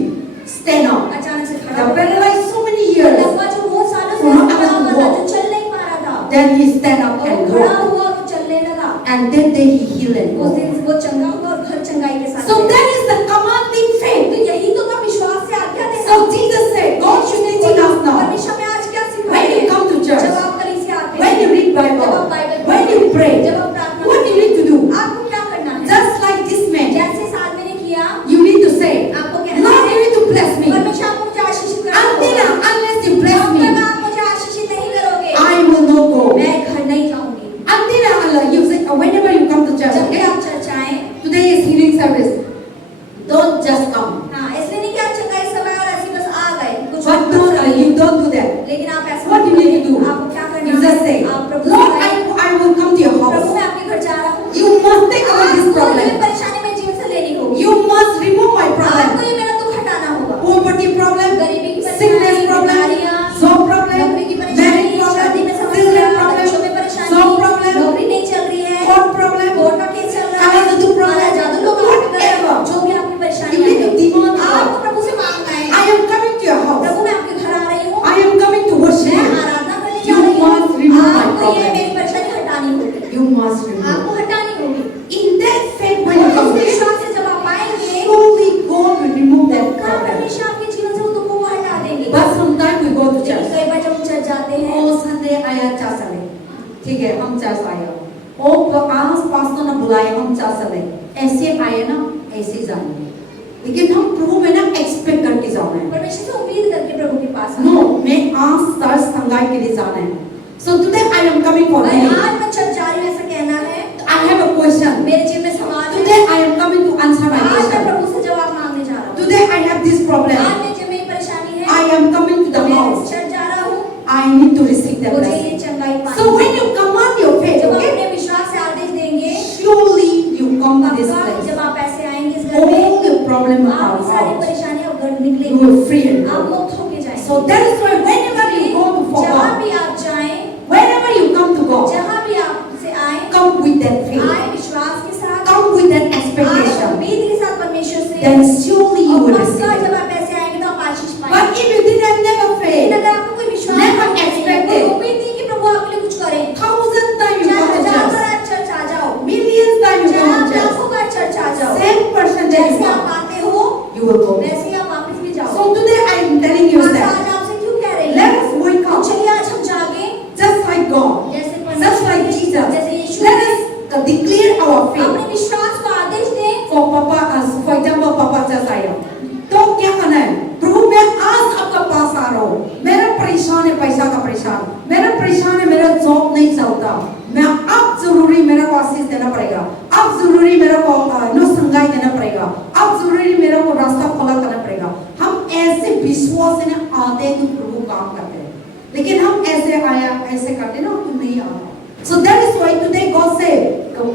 stand up. से खड़ा The हो गया। paralyzed so many और years. लकवा जो बहुत सालों से उन्होंने पड़ा हुआ वो- था, जो चल नहीं पा रहा था, Then he stand up और and वो खड़ा walk. हुआ और वो चलने लगा। And that day he healed and उस walked. दिन वो चंगा हुआ और घर चंगाई के साथ So गया। that is the commanding तो faith. यही तो था विश्वास से आज्ञा देना। So Jesus said, God should teach us now. परमेश्वर में आज क्या सिखाया When you है? come to church, जब आप कलीसिया आते हैं, when you read जब आप Bible, बाइबल when पढ़ते you हैं, pray, जब आप प्रार्थना what करते you need to do? हैं, आपको क्या करना है? Just like this man, जैसे इस आदमी ने किया, you need to say, आपको कहना Lord, है, you need to bless me. परमेश्वर आपको मुझे आशीषित करना Until होगा। unless you bless जब me, तक आप मुझे आशीषित नहीं करोगे, I will not go. मैं घर नहीं जाऊंगी। Until you say, whenever you come to church, जब भी okay? आप चर्च आए, Today is healing service. Don't just come. हाँ, इसलिए नहीं कि आप चंगाई समय और ऐसे बस आ गए, कुछ But you don't do that. लेकिन आप ऐसा What मत you need to करें। do? आपको क्या करना You just say, है? आप प्रभु से Lord, कहें, I will come to your प्रभु house. मैं आपके घर जा रहा हूँ। You must take away this आपको ये problem. परेशानी मेरे जीवन से लेनी होगी। You must remove my आपको problem. ये मेरा दुख हटाना होगा। Poverty problem, गरीबी की sickness परेशानी, problem, बीमारियाँ, job problem, नौकरी की परेशानी, marriage शादी में problem, समस्या, children बच्चों में problem, परेशानी, job problem, नौकरी नहीं चल रही है, court problem, कोर्ट का केस चल रहा है, काला जादू problem, काला जादू लोग आपके घर है, whatever. जो भी आपकी परेशानी You need to demand आपको God. प्रभु से मांगना है। I am coming to your house. प्रभु मैं आपके घर आ रही हूँ, I am coming to worship मैं you. आराधना करने You जा रही हूँ। must remove my आपको ये problem. मेरी परेशानी हटानी होगी। You must remove. आपको हटानी होगी। In that faith, when you और come इस here, विश्वास से जब आप आएंगे, surely God will remove that तब problem. परमेश्वर आपके जीवन से वो दुखों को हटा देंगे। But sometimes we go to लेकिन church. कई बार जब हम चर्च जाते हैं, ओ संडे आया चर्च चले, ठीक है हम चर्च आए। ओ आज पास्टर ने बुलाया हम चर्च चले, ऐसे आए ना ऐसे जाएंगे। लेकिन हम प्रभु में ना एक्सपेक्ट करके जाना है। परमेश्वर से उम्मीद करके प्रभु के पास आना। नो, मैं आज चर्च संगाई के लिए जाना है। So today I am coming for और healing. आज मैं चर्च जा रही हूँ ऐसा कहना है। I have a question. मेरे जीवन में सवाल है। Today I am coming to answer my आज मैं question. प्रभु से जवाब मांगने जा रहा हूँ। Today I have this problem. आज मेरे जीवन में परेशानी है। I am coming to the मैं house. चर्च जा रहा हूँ। I need to receive that मुझे blessing. ये चंगाई पानी So when you command your faith, जब आप okay, अपने विश्वास से आदेश देंगे, surely you come to this पक्का place. जब आप ऐसे आएंगे इस घर में, All the problem आपकी are सारी out. परेशानियां अब घर You निकलेंगी। will free and आप go. मुक्त होके जाएंगे। So that is why whenever you go to for जहाँ God, भी आप जाएं, whenever you come to God, जहाँ भी आप से आए, come with that faith, आए विश्वास के साथ, come with that आए expectation. उम्मीद के साथ परमेश्वर से। Then surely you और will पक्का receive जब it. आप ऐसे आएंगे तो आप आशीष But पाएंगे। if you did have never लेकिन faith, अगर आपको कोई विश्वास never नहीं है, expected, कोई उम्मीद नहीं कि प्रभु आपके लिए कुछ करे, 1,000 times you चाहे come to हजार church, बार आप चर्च आ जाओ, millions times you चाहे come आप to church, लाखों बार चर्च आ जाओ, same percentage you जैसे आप come, आते हो you will go. वैसे ही आप वापस भी जाओ। So today I am telling you आज that आपसे क्यों कह रही let है? us wake तो up चलिए आज हम जागे, just like God, जैसे just like Jesus. जैसे यीशु Let us declare our faith. अपने विश्वास को आदेश दें। For for example, पापा चर्च आया, तो क्या करना है? प्रभु मैं आज आपका पास आ रहा हूँ, मेरा परेशान है पैसा का परेशान, मेरा परेशान है मेरा जॉब नहीं चलता, मैं अब जरूरी मेरा को आशीष देना पड़ेगा, अब जरूरी मेरा को संगाई देना पड़ेगा, अब जरूरी मेरा को रास्ता खोला करना पड़ेगा। हम ऐसे विश्वास से आते हैं तो प्रभु काम करते हैं, लेकिन हम ऐसे आया ऐसे करते ना तो नहीं आता। So that is why today God said,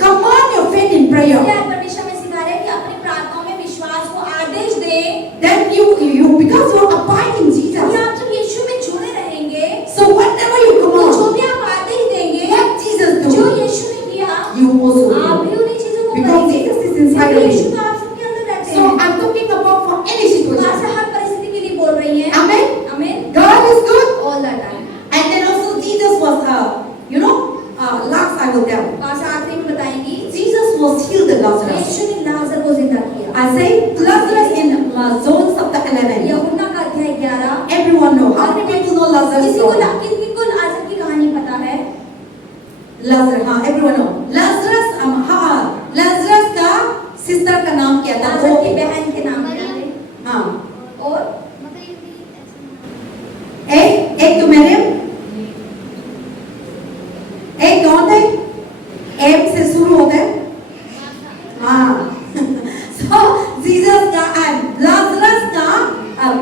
command your faith in prayer. इसलिए आज परमेश्वर में सिखा रहे हैं कि अपनी प्रार्थनाओं में विश्वास को आदेश दे। में, then because you abide in Jesus. आप जब यीशु में जुड़े रहेंगे, So whatever you come तो जो on, भी आप आदेश देंगे, what Jesus जो do, यीशु ने किया, you also आप do. भी उन्हीं चीजों को Because करेंगे। Jesus is inside क्योंकि of यीशु you. तो आप सबके अंदर रहते So हैं। I'm talking about for any तो आज situation. हर परिस्थिति के लिए बोल रही है। Amen. आमीन। God is good. All the time। And then also Jesus was, last I will tell. आज आखिरी में बताएंगी, Jesus was healed the Lazarus. यीशु ने लाजर को जिंदा किया। I say Lazarus in John chapter 11. यूहन्ना का अध्याय 11। Everyone know. How many people know Lazarus? किसी को story? किनको लाजर की कहानी पता है? Lazarus, हाँ, everyone know. Lazarus का सिस्टर का नाम क्या था? लाजर की बहन के नाम क्या थे? हाँ, और एक तो मरियम, एक कौन थे? एम से शुरू होता है। हाँ, so Jesus का and Lazarus का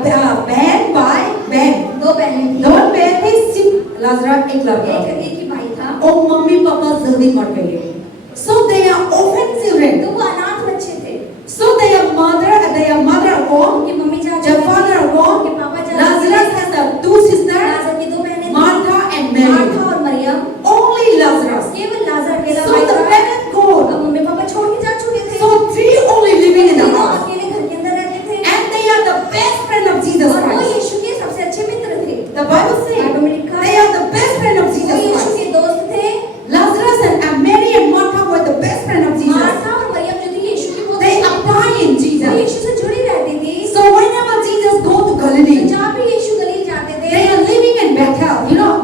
बहन बहन दो बहनें थी। दोनों बहन थे, सिर्फ Lazarus एक लड़का। एक ही भाई था। और मम्मी पापा जल्दी मर गए। So they are orphan children. तो वो अनाथ बच्चे थे। So their mother gone, उनकी मम्मी जा their चुकी father थी, gone. उनके पापा जा Lazarus चुके थे। has two sisters, लाजर की दो बहनें थी, Martha and Mary. मार्था और मरियम। Only Lazarus. केवल लाजर अकेला So भाई the था। parents अब gone. मम्मी पापा छोड़ के जा चुके थे। So three only living in the तीनों house. अकेले घर के अंदर रहते थे। And they are the best friend of Jesus और वो Christ. यीशु के सबसे अच्छे मित्र थे। The Bible says बाइबल में लिखा they है, are the best friend of वो Jesus यीशु Christ. के दोस्त थे। Lazarus and Mary and Martha were the best friend of Jesus. Martha और मरियम जो थी यीशु की बहुत They अच्छी abide in वो Jesus. यीशु से जुड़ी रहती थी। So whenever Jesus go to तो Galilee, जहाँ भी यीशु गलील जाते थे, they are living in Bethel,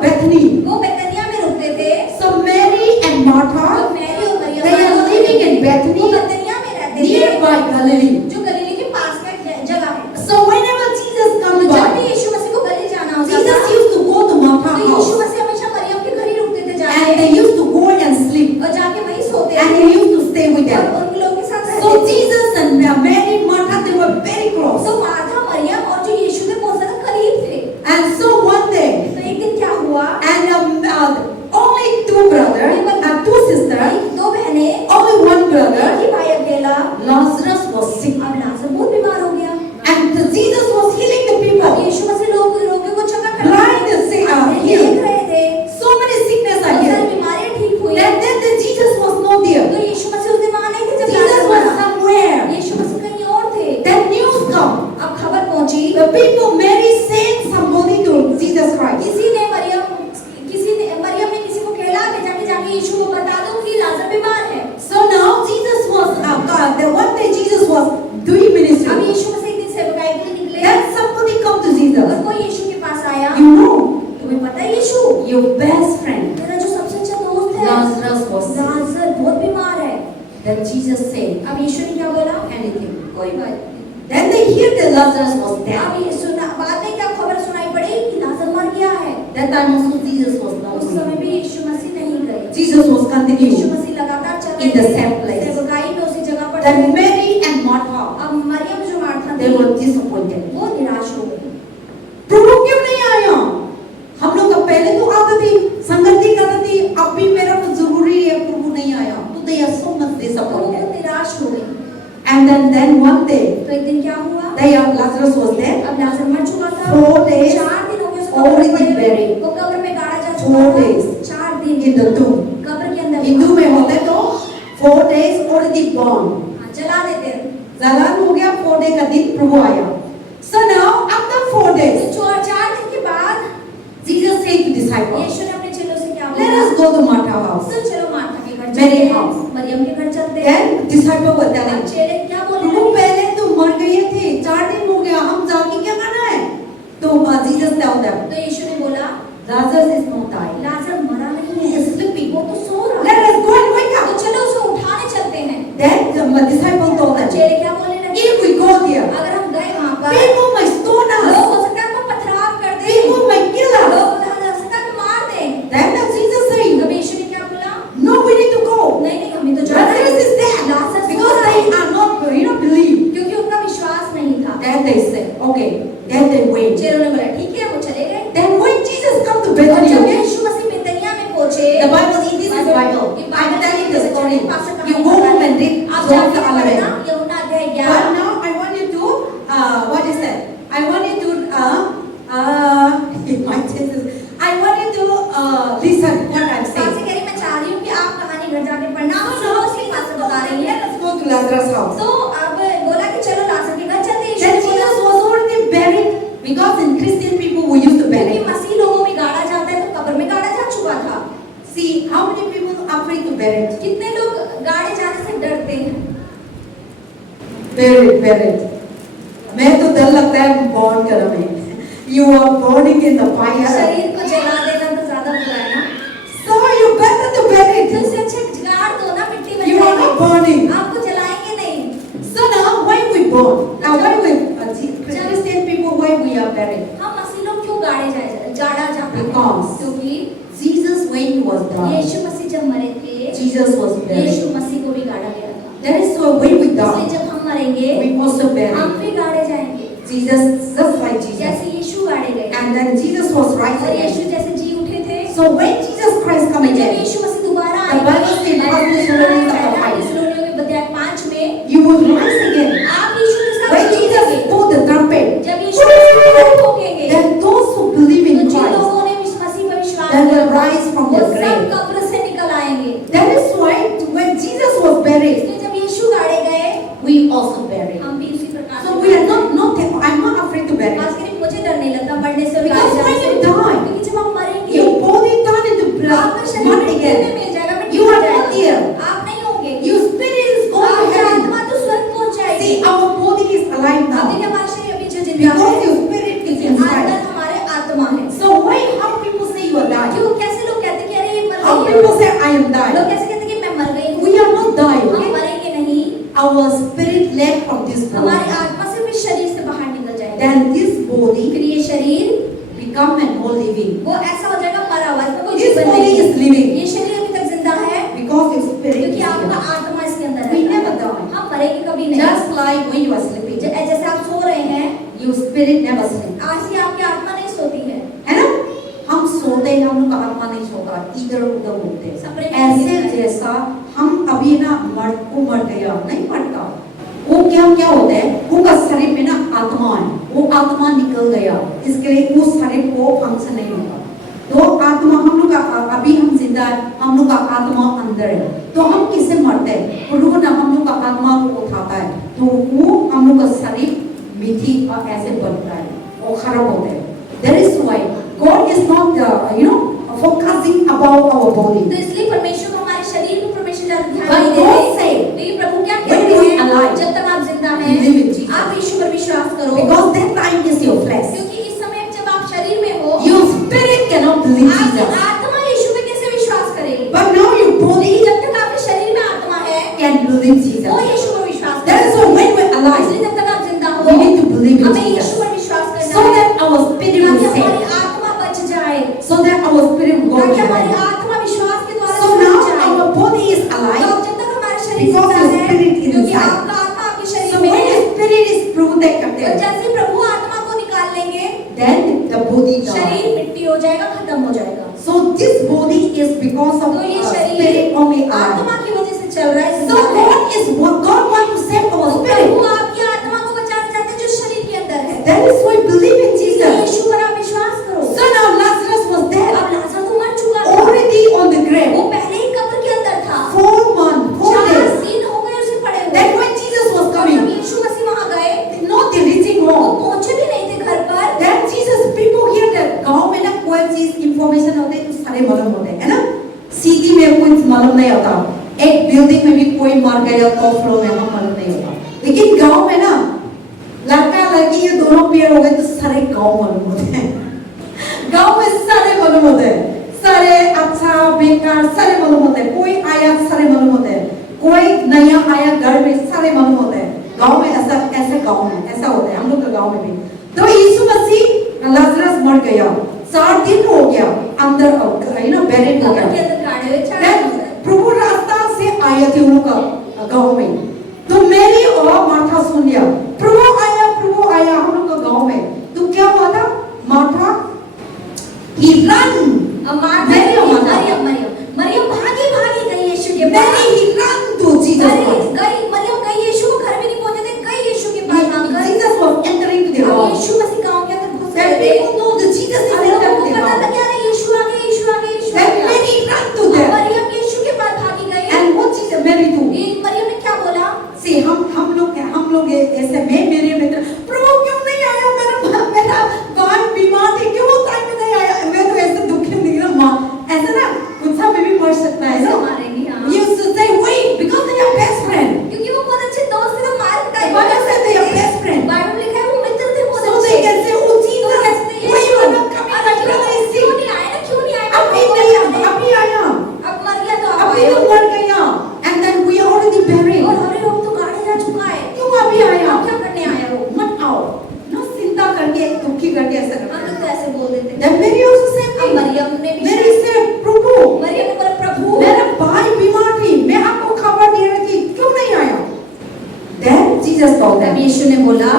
Bethany. वो बेतनिया में रुकते थे। So Mary and और Martha, मैरी और Maryam they are living in वो Bethany, बेतनिया में रहते थे, nearby Galilee. जो गलील के पास का एक जगह है। So whenever Jesus तो comes जब भी by, यीशु मसीह को गलील जाना होता Jesus था, used to go to तो Martha's यीशु house, मसीह हमेशा मरियम के घर ही रुकते थे and जाके, they used to go and sleep, और जाके वहीं सोते and थे he used to stay with और them. उन लोगों के साथ So रहते थे। Jesus and Mary, Martha, they were very close. तो मार्था, मरियम और जो यीशु के बहुत ज्यादा करीब थे। And so one day, तो एक दिन क्या हुआ, and only two brothers and two sisters, दो बहनें, only one एक brother, ही भाई अकेला, Lazarus was sick, अब लाजर बहुत बीमार हो गया। and Jesus was healing the अब people. यीशु मसीह रोगियों को चंगा कर Blind and sick are देख healed. रहे थे, So many sickness are बहुत सारी healed. बीमारियां ठीक हुई। Then Jesus was not तो there. यीशु मसीह उस दिन वहां नहीं थे जब Jesus लाजर was मरा। somewhere. यीशु मसीह कहीं और थे। Then news come. अब खबर पहुंची, The people, Mary sent somebody to Jesus Christ. Maryam ने किसी को कहला भेजा कि जाके यीशु को बता दो कि लाजर बीमार है। So now Jesus was, the one day Jesus was doing अब ministry. यीशु मसीह एक दिन सेवकाई के लिए निकले Then somebody come to और Jesus. कोई यीशु के पास आया। You know, तुम्हें पता है यीशु, your best friend, तेरा जो सबसे अच्छा दोस्त है, Lazarus was sick. लाजर बहुत बीमार है। Then Jesus said, अब यीशु ने क्या बोला, anything. कोई बात नहीं। Then they hear that Lazarus was dead. अब ये सुना, बाद में क्या खबर सुनाई पड़ी कि लाजर मर गया है। That time also Jesus was not उस समय going. भी यीशु मसीह नहीं गए। Jesus was यीशु continuing. मसीह लगातार चल In the रहे थे, same place. सेवकाई में उसी जगह पर Then थे। Mary and Martha, अब मरियम जो मार्था they थी, were disappointed. वो निराश हो गई। प्रभु क्यों नहीं आया? हम लोग अब पहले तो आते थे, संगति करते थे, अब भी मेरा कुछ जरूरी है, प्रभु नहीं आया. So they are so much तो वो disappointed. निराश हो गई। And then one day, तो एक दिन क्या हुआ, Lazarus was dead. अब लाजर मर चुका था। 4 days 4 दिन हो गए उसको already कब्र में पड़े। buried. वो कब्र में गाड़ा जा 4 चुका था। days 4 दिन in the tomb. कब्र के अंदर हिंदू में होता है तो 4 days already gone. हाँ, जला देते हैं। जलान हो गया, 4 day का दिन प्रभु आया. So now after 4 days, तो 4 दिन के बाद Jesus said to disciples, यीशु ने अपने चेलों से क्या let बोला, us go to Martha's house. तो चलो मार्था के घर Mary चलते हैं, house. मरियम के घर चलते हैं। Then disciples were अब telling, चेले क्या बोले, प्रभु पहले तो मर गए थे, 4 दिन हो गया, हम जाके क्या करना है? तो Jesus tell them, तो यीशु ने बोला, Lazarus is not died. लाजर मरा नहीं He है, is sleeping. वो तो सो रहा है। Let us go and wake तो up. चलो उसे उठाने चलते हैं। Then the disciples told them, चेले क्या बोलने लगे, if we go there, अगर हम गए वहां पर, people might stone लोग us. हो सकता है हमको पथराव कर दें, People might kill us. लोग हो सकता है मार दें। Then Jesus said, तब यीशु ने क्या बोला, no, we need to go. नहीं नहीं हमें तो जाना है, Lazarus is dead. लाजर सो Because रहा they है, are not, believe. क्योंकि उनका विश्वास नहीं था। Then they said, okay. Then they went. चेलों ने बोला ठीक है, वो चले गए। Then when Jesus come to और Bethany, जब okay? यीशु मसीह बेतनिया में पहुंचे, The Bible, this is Bible. I'm telling the story. You go home and read आप John जाके 11. पढ़ना, यूहन्ना अध्याय But 11। now I want you to Because in Christian people we used to क्योंकि bury. मसीह लोगों में गाड़ा जाता है तो कब्र में गाड़ा जा चुका था। See, how many people are afraid to bury? कितने लोग गाड़े जाने से डरते हैं? Bury. मैं तो डर लगता है burn करने में. You are burning in the fire. शरीर को जला देना तो ज्यादा बुरा है ना। So you better to bury तो it. इससे अच्छा गाड़ दो ना, मिट्टी में You are not burning. आपको जलाएंगे नहीं। So now why we burn? Now why we Christian people why we are buried? हम मसीह लोग क्यों गाड़ा जाते हैं? Because क्योंकि Jesus when he was died, यीशु मसीह जब मरे थे, Jesus was यीशु buried. मसीह को भी गाड़ा गया था। That is why when we इसलिए die, जब हम मरेंगे we also हम buried. भी गाड़े जाएंगे, Jesus just like Jesus. जैसे यीशु गाड़े गए And then Jesus was और rising यीशु again. जैसे जी उठे थे। So when Jesus Christ come जब again, यीशु मसीह दोबारा The Bible says in First Thessalonians chapter 5, थिस्सलुनीकियों के अध्याय 5 में you will rise again. आप यीशु के साथ When जी Jesus उठेंगे। pulled the trumpet, जब यीशु मसीह ठोकेंगे then those who believe तो in जिन Christ, लोगों ने मसीह पर विश्वास they will किया rise from वो the सब grave. कब्र से निकल आएंगे। That is why when Jesus was buried, इसलिए जब यीशु गाड़े गए we also buried. हम भी उसी प्रकार So we are not I'm not afraid to bury. खास करके मुझे डर नहीं लगता मरने से और Because गाड़े when जाने you से। die, क्योंकि जब हम मरेंगे your body turn into आपका blood, शरीर not मिट्टी में again. मिल जाएगा, मिट्टी You में are जाएगा। not here. आप नहीं होंगे। Your spirit is going to आपकी heaven. आत्मा तो स्वर्ग पहुंच जाएगी। See, our body is alive अब now देखिए हमारा शरीर अभी जो जिंदा because है your spirit is अंदर inside. हमारे आत्मा है। So why how people say you are dying? क्यों कैसे लोग कहते हैं कि अरे ये मर How गई है? people say I am लोग dying? कैसे कहते हैं कि मैं मर गई हूँ? We are not dying. हम Okay? मरेंगे नहीं, Our spirit left from this हमारी body. आत्मा सिर्फ इस शरीर से बाहर निकल जाएगी। Then this body फिर ये शरीर become an more living. वो ऐसा हो जाएगा मरा हुआ, इसमें कोई This जीवन body नहीं है। is living ये शरीर अभी तक जिंदा है because your spirit is क्योंकि आपका here. आत्मा इसके अंदर We है। never die. हम मरेंगे कभी नहीं। Just like when you are sleeping, जैसे आप सो रहे हैं, your spirit never sleeps. आज ही आपकी आत्मा नहीं सोती है। है ना? हम सोते हैं, हम लोग का आत्मा नहीं सोता, इधर उधर घूमते सपने हैं। में ऐसे नहीं है। जैसा हम अभी ना मर गया नहीं मरता, वो क्या होता है, वो का शरीर में ना आत्मा है, वो आत्मा निकल गया, इसके लिए उस शरीर को फंक्शन नहीं होगा। तो आत्मा हम लोग का अभी हम जिंदा है, हम लोग का आत्मा अंदर है, तो हम किससे मरते हैं? प्रभु ना हम लोग का आत्मा को उठाता है, तो वो हम लोग का शरीर मिट्टी और ऐसे बनता है, वो खराब होता है। That is why God is not focusing about our body. तो इसलिए परमेश्वर को हमारे शरीर पर परमेश्वर ज़्यादा ध्यान But नहीं God देते। said, लेकिन प्रभु क्या when कहते you हैं? are alive, जब तक आप जिंदा believe in Jesus. हैं, आप यीशु पर विश्वास करो। Because that time is your flesh. क्योंकि इस समय जब आप शरीर में हो, Your spirit cannot believe आपकी Jesus. आत्मा यीशु पे कैसे विश्वास करेगी? But now your body जब तक आपके शरीर में आत्मा है, can believe वो Jesus. यीशु पर विश्वास That is करेगी। why when we're alive, इसलिए जब तक आप जिंदा we हो, need to believe in हमें यीशु Jesus. पर विश्वास करना So है, that our spirit ताकि will हमारी save. आत्मा बच जाए, So that our spirit will go ताकि to हमारी heaven. आत्मा विश्वास के द्वारा So स्वर्ग now जाए। our body is तो alive. जब तक हमारा शरीर Because जिंदा your है, spirit is क्योंकि inside. आपका आत्मा आपके शरीर So में when है, your spirit is protected, तो जैसे ही प्रभु आत्मा को निकाल लेंगे, then the body dies. शरीर मिट्टी हो जाएगा, खत्म हो जाएगा। So this body is because of तो ये spirit शरीर only alive. आत्मा की वजह से चल रहा है। So God wants to save our प्रभु spirit. आपकी आत्मा को बचाना चाहते हैं जो शरीर के अंदर है। That is why believe in Jesus. यीशु पर आप विश्वास करो। So now Lazarus was dead, अब लाजर तो मर चुका था, already on the grave. वो पहले ही कब्र के अंदर था। 4 months, 4 4 days. दिन हो गए उसे पड़े हुए। Then when Jesus was और जब coming, यीशु मसीह वहां गए, not reaching वो home. पहुंचे भी नहीं थे घर पर। Then Jesus, people hear that गांव में ना कोई चीज इंफॉर्मेशन होते हैं तो सारे मालूम होते हैं, है ना? सिटी में कुछ मालूम नहीं होता, एक बिल्डिंग में भी कोई मर गया टॉप फ्लोर में हम मालूम नहीं होता, लेकिन गांव में ना लड़का लड़की ये दोनों पेड़ हो गए तो सारे गांव मालूम होते हैं। गांव में सारे मालूम होते हैं, सारे अच्छा बेकार सारे मालूम होते हैं, कोई आया सारे मालूम होते हैं, कोई नया आया घर में सारे मालूम होते हैं। गांव में ऐसा गांव में ऐसा होता है, हम लोग के गांव में भी। तो यीशु मसीह लाजरस मर गया, 4 दिन हो गया अंदर बेरेड हो कब्र के गया। अंदर गाड़े हुए 4 Then दिन। प्रभु रास्ता से आए थे उन लोग का गांव में, तो मेरी और माथा सुन लिया, प्रभु आया हम लोग का गांव में। तो क्या हुआ था? माथा ही रन, मरियम भागी गई यीशु के पास। मैंने he ran to Jesus Christ. मरियम गई यीशु को घर में नहीं पहुंचे थे, गई यीशु के पास भागकर। Jesus was entering to the अब house. यीशु मसीह गांव के अंदर घुस Then गए थे। people know that Jesus is अब लोगों entered को to the पता house. लग गया अरे यीशु आ गए, यीशु आ गए, यीशु आ Then गए। Mary ran to अब them. मरियम यीशु के पास भागी गई। And what Jesus Mary do? Maryam ने क्या बोला? See, हम लोग ऐसे करके ऐसा हम करते लोग हैं। तो ऐसे बोल देते हैं। Then Mary also same अब thing. मरियम ने भी Mary said, प्रभु मरियम ने बोला प्रभु मेरा भाई बीमार थी, मैं आपको खबर दे रही थी, क्यों नहीं आया? Then Jesus told तब them, यीशु ने बोला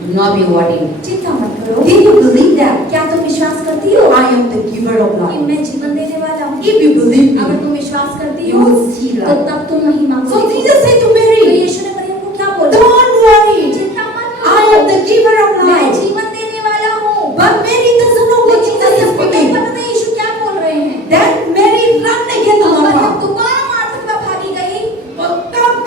do not be worried. चिंता मत करो। Did you believe that? क्या तुम विश्वास करती हो I am the giver of कि life. मैं जीवन देने वाला हूँ? If you believe अगर me, तुम विश्वास करती you हो will see तो life. तब तुम महिमा को So देखोगे। Jesus said to तो Mary, यीशु ने मरियम को क्या बोला? don't worry, चिंता मत I करो, am the giver of मैं life. जीवन देने वाला हूँ। But Mary doesn't know what Jesus is उसको नहीं speaking. पता था यीशु क्या बोल रहे हैं। Then Mary ran again to अब मरियम Martha. दोबारा मार्था के पास भागी गई।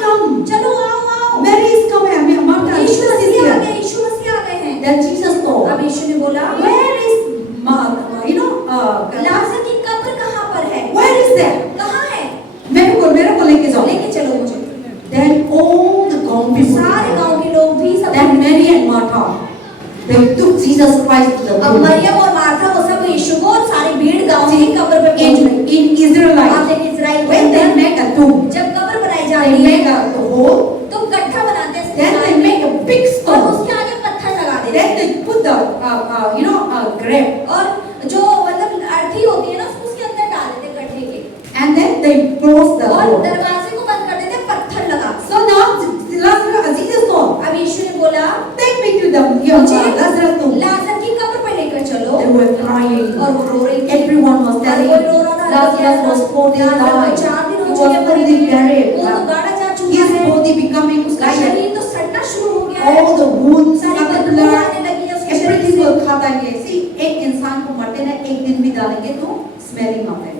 Come. चलो आओ आओ। Mary is coming. Martha, Yeshu Jesus is मसीह आ here. गए, यीशु मसीह आ गए हैं। Then Jesus told, अब यीशु ने बोला where is लाजर की कब्र कहाँ पर है? where is that? कहाँ है? मेरे को लेके जाओ. लेके चलो मुझे। Then all the town people, सारे गांव के लोग भी सब then Mary and Martha, they took Jesus Christ to the अब tomb. मरियम और मार्था वो सब यीशु को और सारी भीड़ गांव की कब्र पे पहुंच गई। In आप Israelite, देखिए इजराइल when they में make a tomb, जब कब्र बनाई they जाती है make a hole, तो गड्ढा बनाते हैं then they make a big और stone, उसके आगे पत्थर लगा देते then हैं they put the grave, और जो मतलब अर्थी होती है ना उसके अंदर डाल देते हैं गड्ढे के and then they close the और hole. दरवाजे को बंद कर देते हैं पत्थर लगा। So now Jesus told, अब यीशु ने बोला take me to the Lazarus tomb. लाजर की कब्र पे लेकर चलो They were crying. और वो रो रही थी। Everyone was telling, कोई रो रहा था, Lazarus was 4 days लाजर को died. 4 दिन He हो was चुके fully हैं, buried. वो तो गाड़ा जा चुका His है, body becoming उसका like शरीर तो सड़ना शुरू हो गया है, all the wounds, सारी the बदबू blood, आने लगी है उसके शरीर everything से। will खाता है. See, एक इंसान को मरते ना एक दिन भी डालेंगे तो स्मेलिंग आता है.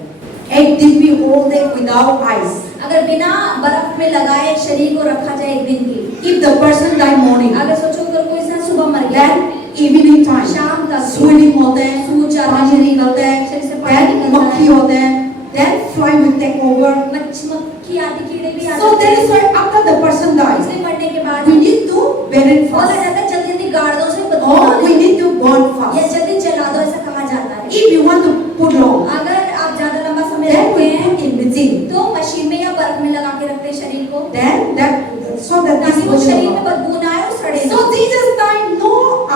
एक दिन भी hold it without ice. अगर बिना बर्फ में लगाए शरीर को रखा जाए एक दिन की, If the person die morning, अगर सोचो अगर कोई इंसान सुबह मर गया, then evening time, शाम तक swimming होते हैं, सूज जाता है, पानी निकलते हैं, शरीर से पानी then निकलता मक्खी है, होते हैं, then fly will take over. मक्खी आदि कीड़े भी आ So जाते that is हैं। why after the person dies, इसलिए मरने के बाद we need to bury it बोला fast, जाता है जल्दी जल्दी गाड़ दो उसे बदबू or आने we need to burn या fast. जल्दी जला दो, ऐसा कहा जाता है। If you want to put long, अगर आप ज्यादा लंबा समय then रखते we हैं put in between. तो मशीन में या बर्फ में लगा के रखते हैं शरीर को Then that so that this ताकि वो will शरीर में not. बदबू ना आए और सड़े ना। So Jesus died no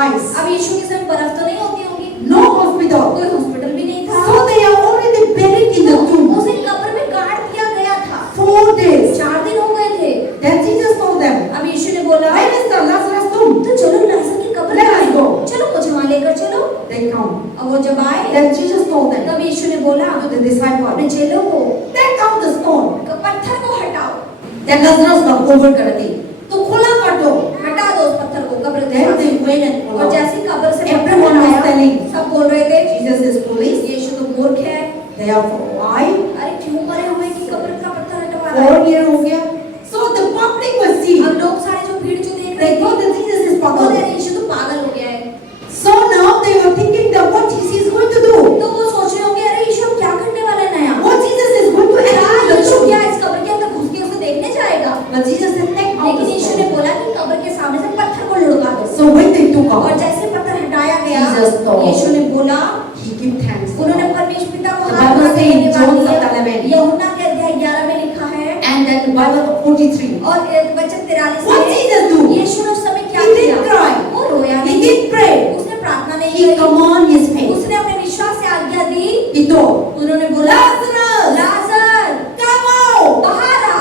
ice, अब यीशु के समय बर्फ तो नहीं होती होगी, no hospital. कोई हॉस्पिटल भी नहीं था, So they are already buried in the tomb. उसे कब्र में गाड़ दिया गया था। 4 days. 4 दिन हो गए थे। Then Jesus told them, अब यीशु ने बोला where is the Lazarus tomb? तो चलो लाजर की कब्र Let us में go. चलो मुझे वहां लेकर चलो। They come. अब वो जब आए Then Jesus told them, तब यीशु ने बोला to the disciples, अपने चेलों को take out the stone. पत्थर को हटाओ, Then Lazarus was over कर दी. तो खुला कर दो. हटा दो उस पत्थर को कब्र से। Then they went and pulled और out. जैसे कब्र से पत्थर Everyone was हटाया, telling, सब बोल रहे थे Jesus is foolish. यीशु तो मूर्ख है। Therefore, why? अरे क्यों मरे हुए की कब्र का पत्थर हटवा रहा है? 4 years हो गया. So the public was seeing. अब लोग सारे जो भीड़ जो देख रहे They थे thought that Jesus is वो powerful. कह रहे यीशु तो पागल हो गया है। So now they were thinking that what Jesus is going to do. तो वो सोच रहे होंगे अरे यीशु अब क्या करने वाला है नया? What Jesus is going to क्या enter the यीशु tomb. क्या इस कब्र के अंदर घुस के उसे देखने जाएगा? But Jesus said, take out लेकिन the यीशु stone. ने बोला कि कब्र के सामने से पत्थर को लुढ़का दो। So when they took और out, जैसे पत्थर हटाया गया Jesus told. यीशु ने बोला he gave thanks. उन्होंने परमेश्वर पिता को The हाथ Bible जोड़ के says in धन्यवाद John दिया। chapter 11. यूहन्ना के अध्याय 11 में लिखा है And then the Bible 43. और वचन 43 What में Jesus do? यीशु ने उस समय क्या He किया? didn't cry. वो रोया He नहीं, didn't pray. उसने प्रार्थना नहीं He की, commanded his faith. उसने अपने विश्वास से आज्ञा दी। He told, उन्होंने बोला Lazarus, लाजर come out. बाहर आ।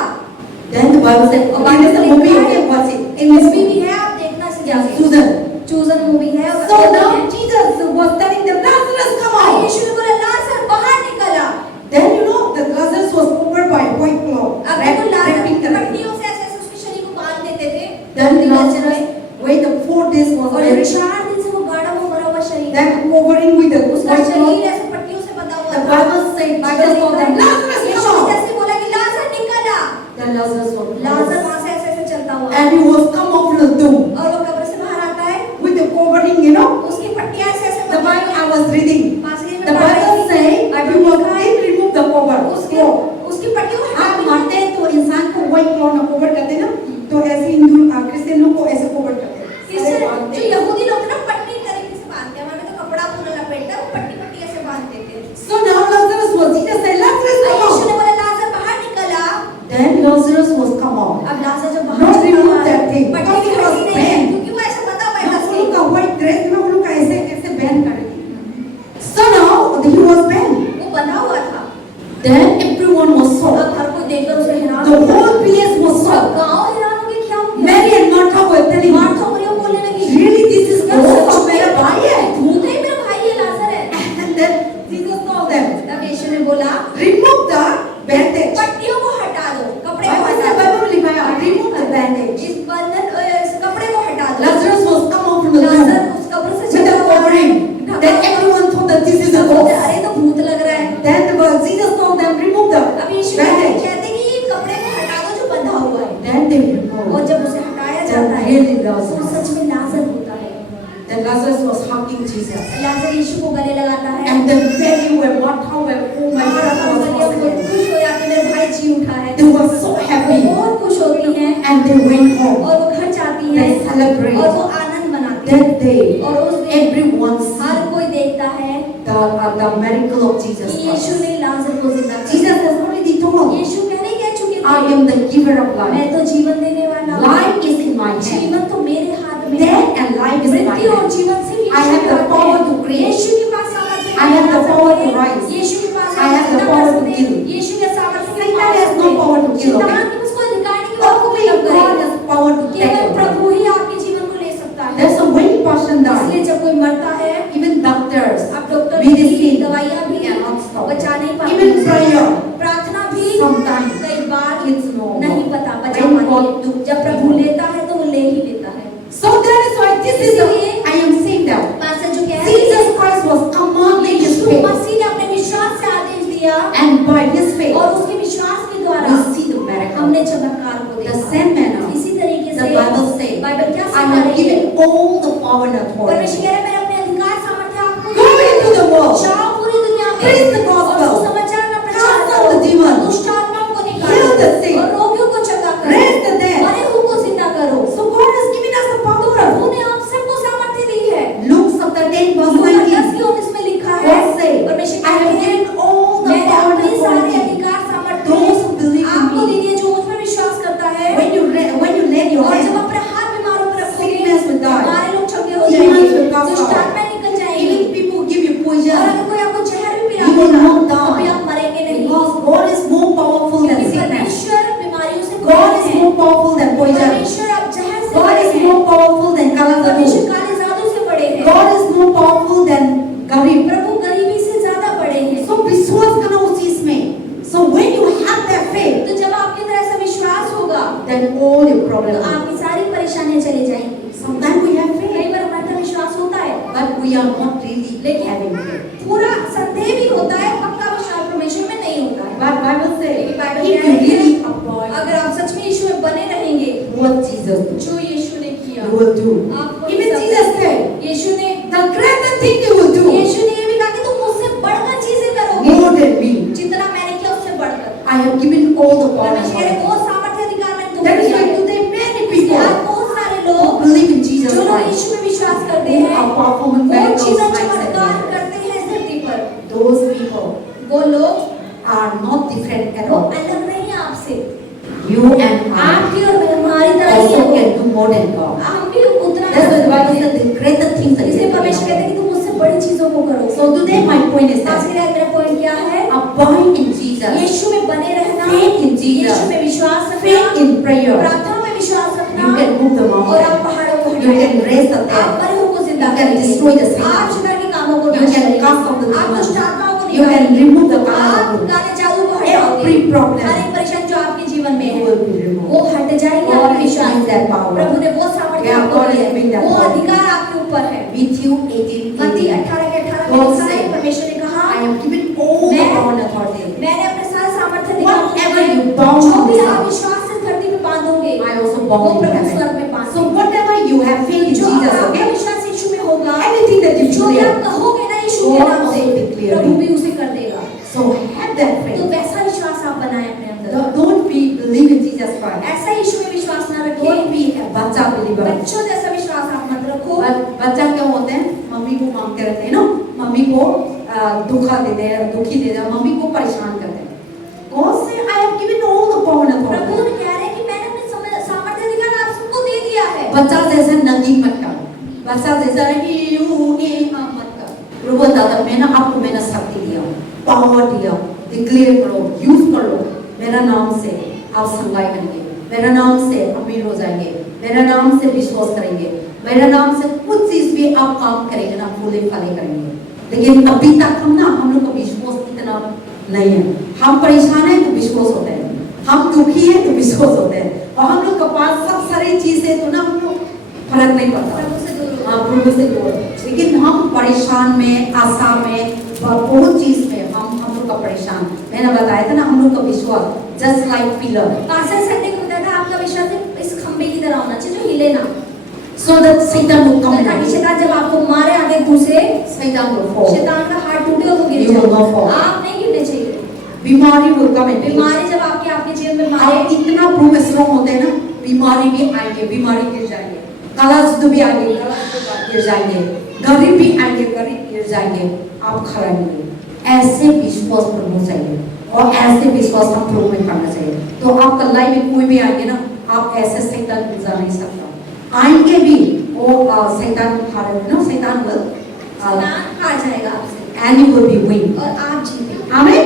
Then the Bible said, और okay, this is a movie. लिखा Okay, है, what's it? एक मूवी भी है, आप देखना से जाके। Susan. चूजन मूवी है और So कहते now हैं, Jesus was telling them, Lazarus, come और out. यीशु ने बोला लाजर बाहर निकल आ। Then you know the Lazarus was covered by white cloth, अब देखो लाजर wrapping करके. पट्टियों से ऐसे ऐसे उसके शरीर को बांध देते थे। Then Lazarus, wait the 4 days was और buried. 4 दिन से वो गाड़ा हुआ मरा हुआ शरीर, Then covering with the उसका white cloth. शरीर ऐसे पट्टियों से बंधा हुआ The था। Bible said, Jesus told them, Lazarus, यीशु come ने out. जैसे बोला कि लाजर निकल आ। Then Lazarus was लाजर rose. वहां से ऐसे ऐसे चलता हुआ And he was come out from the tomb और वो कब्र से बाहर आता है, with the covering, you know. उसकी पट्टियां ऐसे ऐसे The बंधी Bible हुई I was reading. पासरी में The पढ़ रही Bible थी। say he was didn't remove the cover. उसकी So, उसकी पट्टियों को हटा आप दी। मारते हैं तो इंसान को white cloth ना cover करते हैं ना, तो ऐसे हिंदू क्रिश्चियन लोग को ऐसे cover करते हैं। क्रिश्चियन ऐसे बांधते जो हैं। यहूदी लोग थे ना पट्टी तरीके से बांधते हैं, हमारे में तो कपड़ा पूरा लपेटता है, वो पट्टी पट्टी ऐसे बांध देते हैं। So now Lazarus was, Jesus said, Lazarus और come यीशु out. ने बोला लाजर बाहर निकल आ। Then Lazarus was come out. अब लाजर जब Not बाहर remove निकला that thing. पट्टी Because की he was हड्डी नहीं है, bent. क्योंकि वो ऐसे बंधा हुआ है ना कस उन के। लोग का white dress में उन लोग का ऐसे ऐसे Lazarus was hugging Jesus. लाजर यीशु को गले लगाता है And then many were Martha were, oh my God, was वो again. खुश हो जाते हैं, मेरे भाई जी उठा है। They were so वो happy बहुत खुश होती हैं and they went home. और वो घर जाती हैं They celebrate. और वो आनंद मनाती हैं। That day, और उस दिन everyone हर see कोई देखता है the miracle of Jesus कि यीशु Christ. ने लाजर को जिंदा कर Jesus has already told, यीशु पहले कह चुके I थे, am the giver of life. मैं तो जीवन देने वाला हूँ। Life is in my hand. जीवन तो मेरे हाथ में है। Death and life is in my मृत्यु और hand. जीवन से I have the power to create. यीशु के पास सामर्थ्य है। I have the power to rise. यीशु के पास I have the power to kill. यीशु के सामर्थ्य से Satan has no power to kill, okay? शैतान के उसको अधिकार नहीं कि वो आपको Only खत्म God करे। has power to take केवल over. प्रभु ही आपके जीवन को ले सकता है। There's a when person इसलिए dies, जब कोई मरता है, even doctors, अब डॉक्टर की medicine दवाइयाँ भी cannot stop. बचा नहीं पाते। Even prayer, प्रार्थना भी sometimes कई बार it's no नहीं more. पता बचा When God पाती took है। जब प्रभु लेता है तो वो ले ही लेता है। So that is why this is the, I am saying that pastor जो कह रहे हैं, Jesus Christ was commanding his यीशु faith, मसीह ने अपने विश्वास से आदेश दिया and by his faith और उसके विश्वास के द्वारा we see the miracle. हमने चमत्कार को The देखा। same manner, इसी तरीके the से Bible says, बाइबल क्या I सिखा have रही है? given all the power and authority. परमेश्वर कह रहा है, मैंने अपने अधिकार सामर्थ्य आपको Go दिया है। into the world, जाओ पूरी दुनिया में preach the gospel, और सुसमाचार का प्रचार cast करो, out the demons, दुष्ट आत्माओं को heal निकालो the sick, और रोगियों को चंगा करो, raise the dead. मरे हुए को जिंदा करो। So God has given us the power. प्रभु ने हम सबको सामर्थ्य दी है। Luke chapter 10 verse लूका 10 19. की 19 में लिखा है, God said, परमेश्वर I have कहते हैं, given all the मैंने power and अपने सारे authority. अधिकार सामर्थ्य Those who believe in आपको me. दी है जो मुझ में विश्वास करता है। When you lay your और जब hand, अपने हाथ बीमारों पर रखोगे, sickness will die. हमारे लोग चंगे हो Demons जाएंगे, will come दुष्ट out. आत्माएं निकल जाएंगी। Even people give you और poison, अगर कोई आपको जहर भी पिला you will देगा, not तो भी die. आप मरेंगे नहीं। Because God is more powerful than क्योंकि sickness. परमेश्वर बीमारियों से God बड़े is हैं। more powerful than poison. परमेश्वर आप जहर से God बड़े is हैं। more powerful than परमेश्वर Kalazadu. काले जादू से बड़े हैं। God is more powerful than Garib. प्रभु गरीबी से ज्यादा बड़े हैं। So विश्वास करना उस चीज में. So when you have that faith, तो जब आपके अंदर ऐसा विश्वास होगा, then all your तो problems. आपकी सारी परेशानियां चली जाएंगी। Sometimes we have faith, कई बार हमारे अंदर विश्वास होता है, but we are not really having faith. पूरा संदेह भी होता है, पक्का विश्वास परमेश्वर में नहीं होता है। But Bible says, लेकिन बाइबल if कह you रही है, really abide अगर आप सच में यीशु में बने रहेंगे, what Jesus did, जो यीशु ने किया, you will do. आप वही Even सब Jesus करेंगे। said, यीशु ने the greater thing you will do, यीशु ने ये भी कहा कि तुम मुझसे बढ़कर चीजें करोगे, more than me. जितना मैंने किया उससे बढ़कर। I have given all the power. परमेश्वर ने बहुत सामर्थ्य अधिकार मैंने तुमको That is दिया why है। today many इसलिए आज people बहुत सारे who लोग believe in Jesus जो लोग Christ, यीशु में विश्वास करते who हैं, are performing वो miracles, जीवन signs and चमत्कार wonders, करते हैं इस धरती पर। those people वो लोग are not different at वो all. अलग नहीं है आपसे। You and I आपकी और हमारी तरह ही also है। can do more than God. हम भी उतना That's why the Bible says the greater things are इसलिए given to परमेश्वर कहते हैं you. कि तुम मुझसे बड़ी चीजों को करो। So today my point is आज that के लिए मेरा पॉइंट क्या है? abide in Jesus, यीशु में बने रहना, faith in Jesus, यीशु में विश्वास faith रखना, in prayer. प्रार्थना में विश्वास You रखना, can move the और आप mountain. पहाड़ों को You can raise the आप dead. मरे हुए को जिंदा You can करेंगे। destroy the sin. आप जिंदा के कामों को You नाश can करेंगे। cast out the आप demons. दुष्ट आत्माओं को You can निकालेंगे। remove the आप power. काले जादू को Every हटाओगे। problem हर एक परेशानी जो आपके जीवन में है, will be वो removed. हट जाएगी God आपके is विश्वास giving से। that power. प्रभु ने वो सामर्थ्य Yeah, आपको God is दिया giving है, that वो power. अधिकार आपके ऊपर है। Matthew 18:18. मत्ती 18 के 18 में God लिखा है, said, परमेश्वर ने कहा, I have given all the मैं- power and authority. मैंने अपने सारे सामर्थ्य दिया Whatever है। you bound जो भी on आप earth, विश्वास से धरती पे बांधोगे, I also वो bound in प्रभु heaven. स्वर्ग में बांध So whatever you have faith in जो Jesus, आपका okay? विश्वास यीशु में होगा, Anything that you जो भी आप declare, कहोगे ना यीशु के God नाम से, also declare प्रभु it. भी उसे कर देगा। So have that तो faith. वैसा विश्वास आप बनाएं अपने अंदर। Don't be believe in Jesus Christ. ऐसा यीशु में विश्वास ना रखें। Don't be a बच्चा believer. बच्चों जैसा विश्वास आप मत रखो। बच्चा क्या होते हैं? मम्मी को मांगते रहते हैं ना, मम्मी को दुखा देते हैं, दुखी देते हैं, मम्मी को परेशान करते हैं। God say, I have given all the power and प्रभु authority. ने कह रहे हैं कि मैंने अपने सामर्थ्य अधिकार आप सबको दे दिया है। बच्चा जैसा नंगी मत कर, बच्चा जैसा मत कर। प्रभु दादा मैंने आपको मैंने शक्ति दिया, पावर दिया, डिक्लेयर करो, यूज कर लो। मेरा नाम से आप संगाई करेंगे, मेरा नाम से अमीर हो जाएंगे, मेरा नाम से विश्वास करेंगे, मेरा नाम से कुछ चीज भी आप काम करेंगे ना, फूले फले करेंगे। लेकिन अभी तक हम लोग का विश्वास इतना नहीं है। हम परेशान हैं तो विश्वास होते हैं, हम दुखी हैं तो विश्वास होते हैं, और हम लोग के पास सब सारी चीजें तो ना हम लोग फर्क नहीं पड़ता। प्रभु से दूर हो। हाँ, प्रभु से दूर। लेकिन हम परेशान में, आशा में, बहुत चीज में हम लोग का परेशान। मैंने बताया था ना, हम लोग का विश्वास just like pillar. Pastor Sunday को बताया था आपका विश्वास इस खंबे की तरह होना चाहिए जो हिले ना। So that Satan will come ताकि and शैतान जब आपको मारे आगे घुसे, Satan will fall. शैतान का हाथ टूटे और वो गिर You will not fall. जाए। आप नहीं गिरने चाहिए। बीमारी will come and बीमारी जब आपके जीवन में मारे, आप इतना प्रूव स्ट्रॉन्ग होते हैं ना, बीमारी भी आएंगे, बीमारी गिर जाएंगे, कलश भी आएंगे, कलश गिर जाएंगे, गरीब भी आएंगे, गरीब गिर जाएंगे, आप खड़ा नहीं। ऐसे विश्वास प्रभु चाहिए और ऐसे विश्वास हम प्रभु में करना चाहिए। तो आपका लाइफ में कोई भी आएंगे ना, आप ऐसे शैतान गुजार नहीं सकता। आएंगे भी वो शैतान हारेगा ना, शैतान will शैतान हार जाएगा आपसे and you will be win. और आप जीतेंगे। आमीन।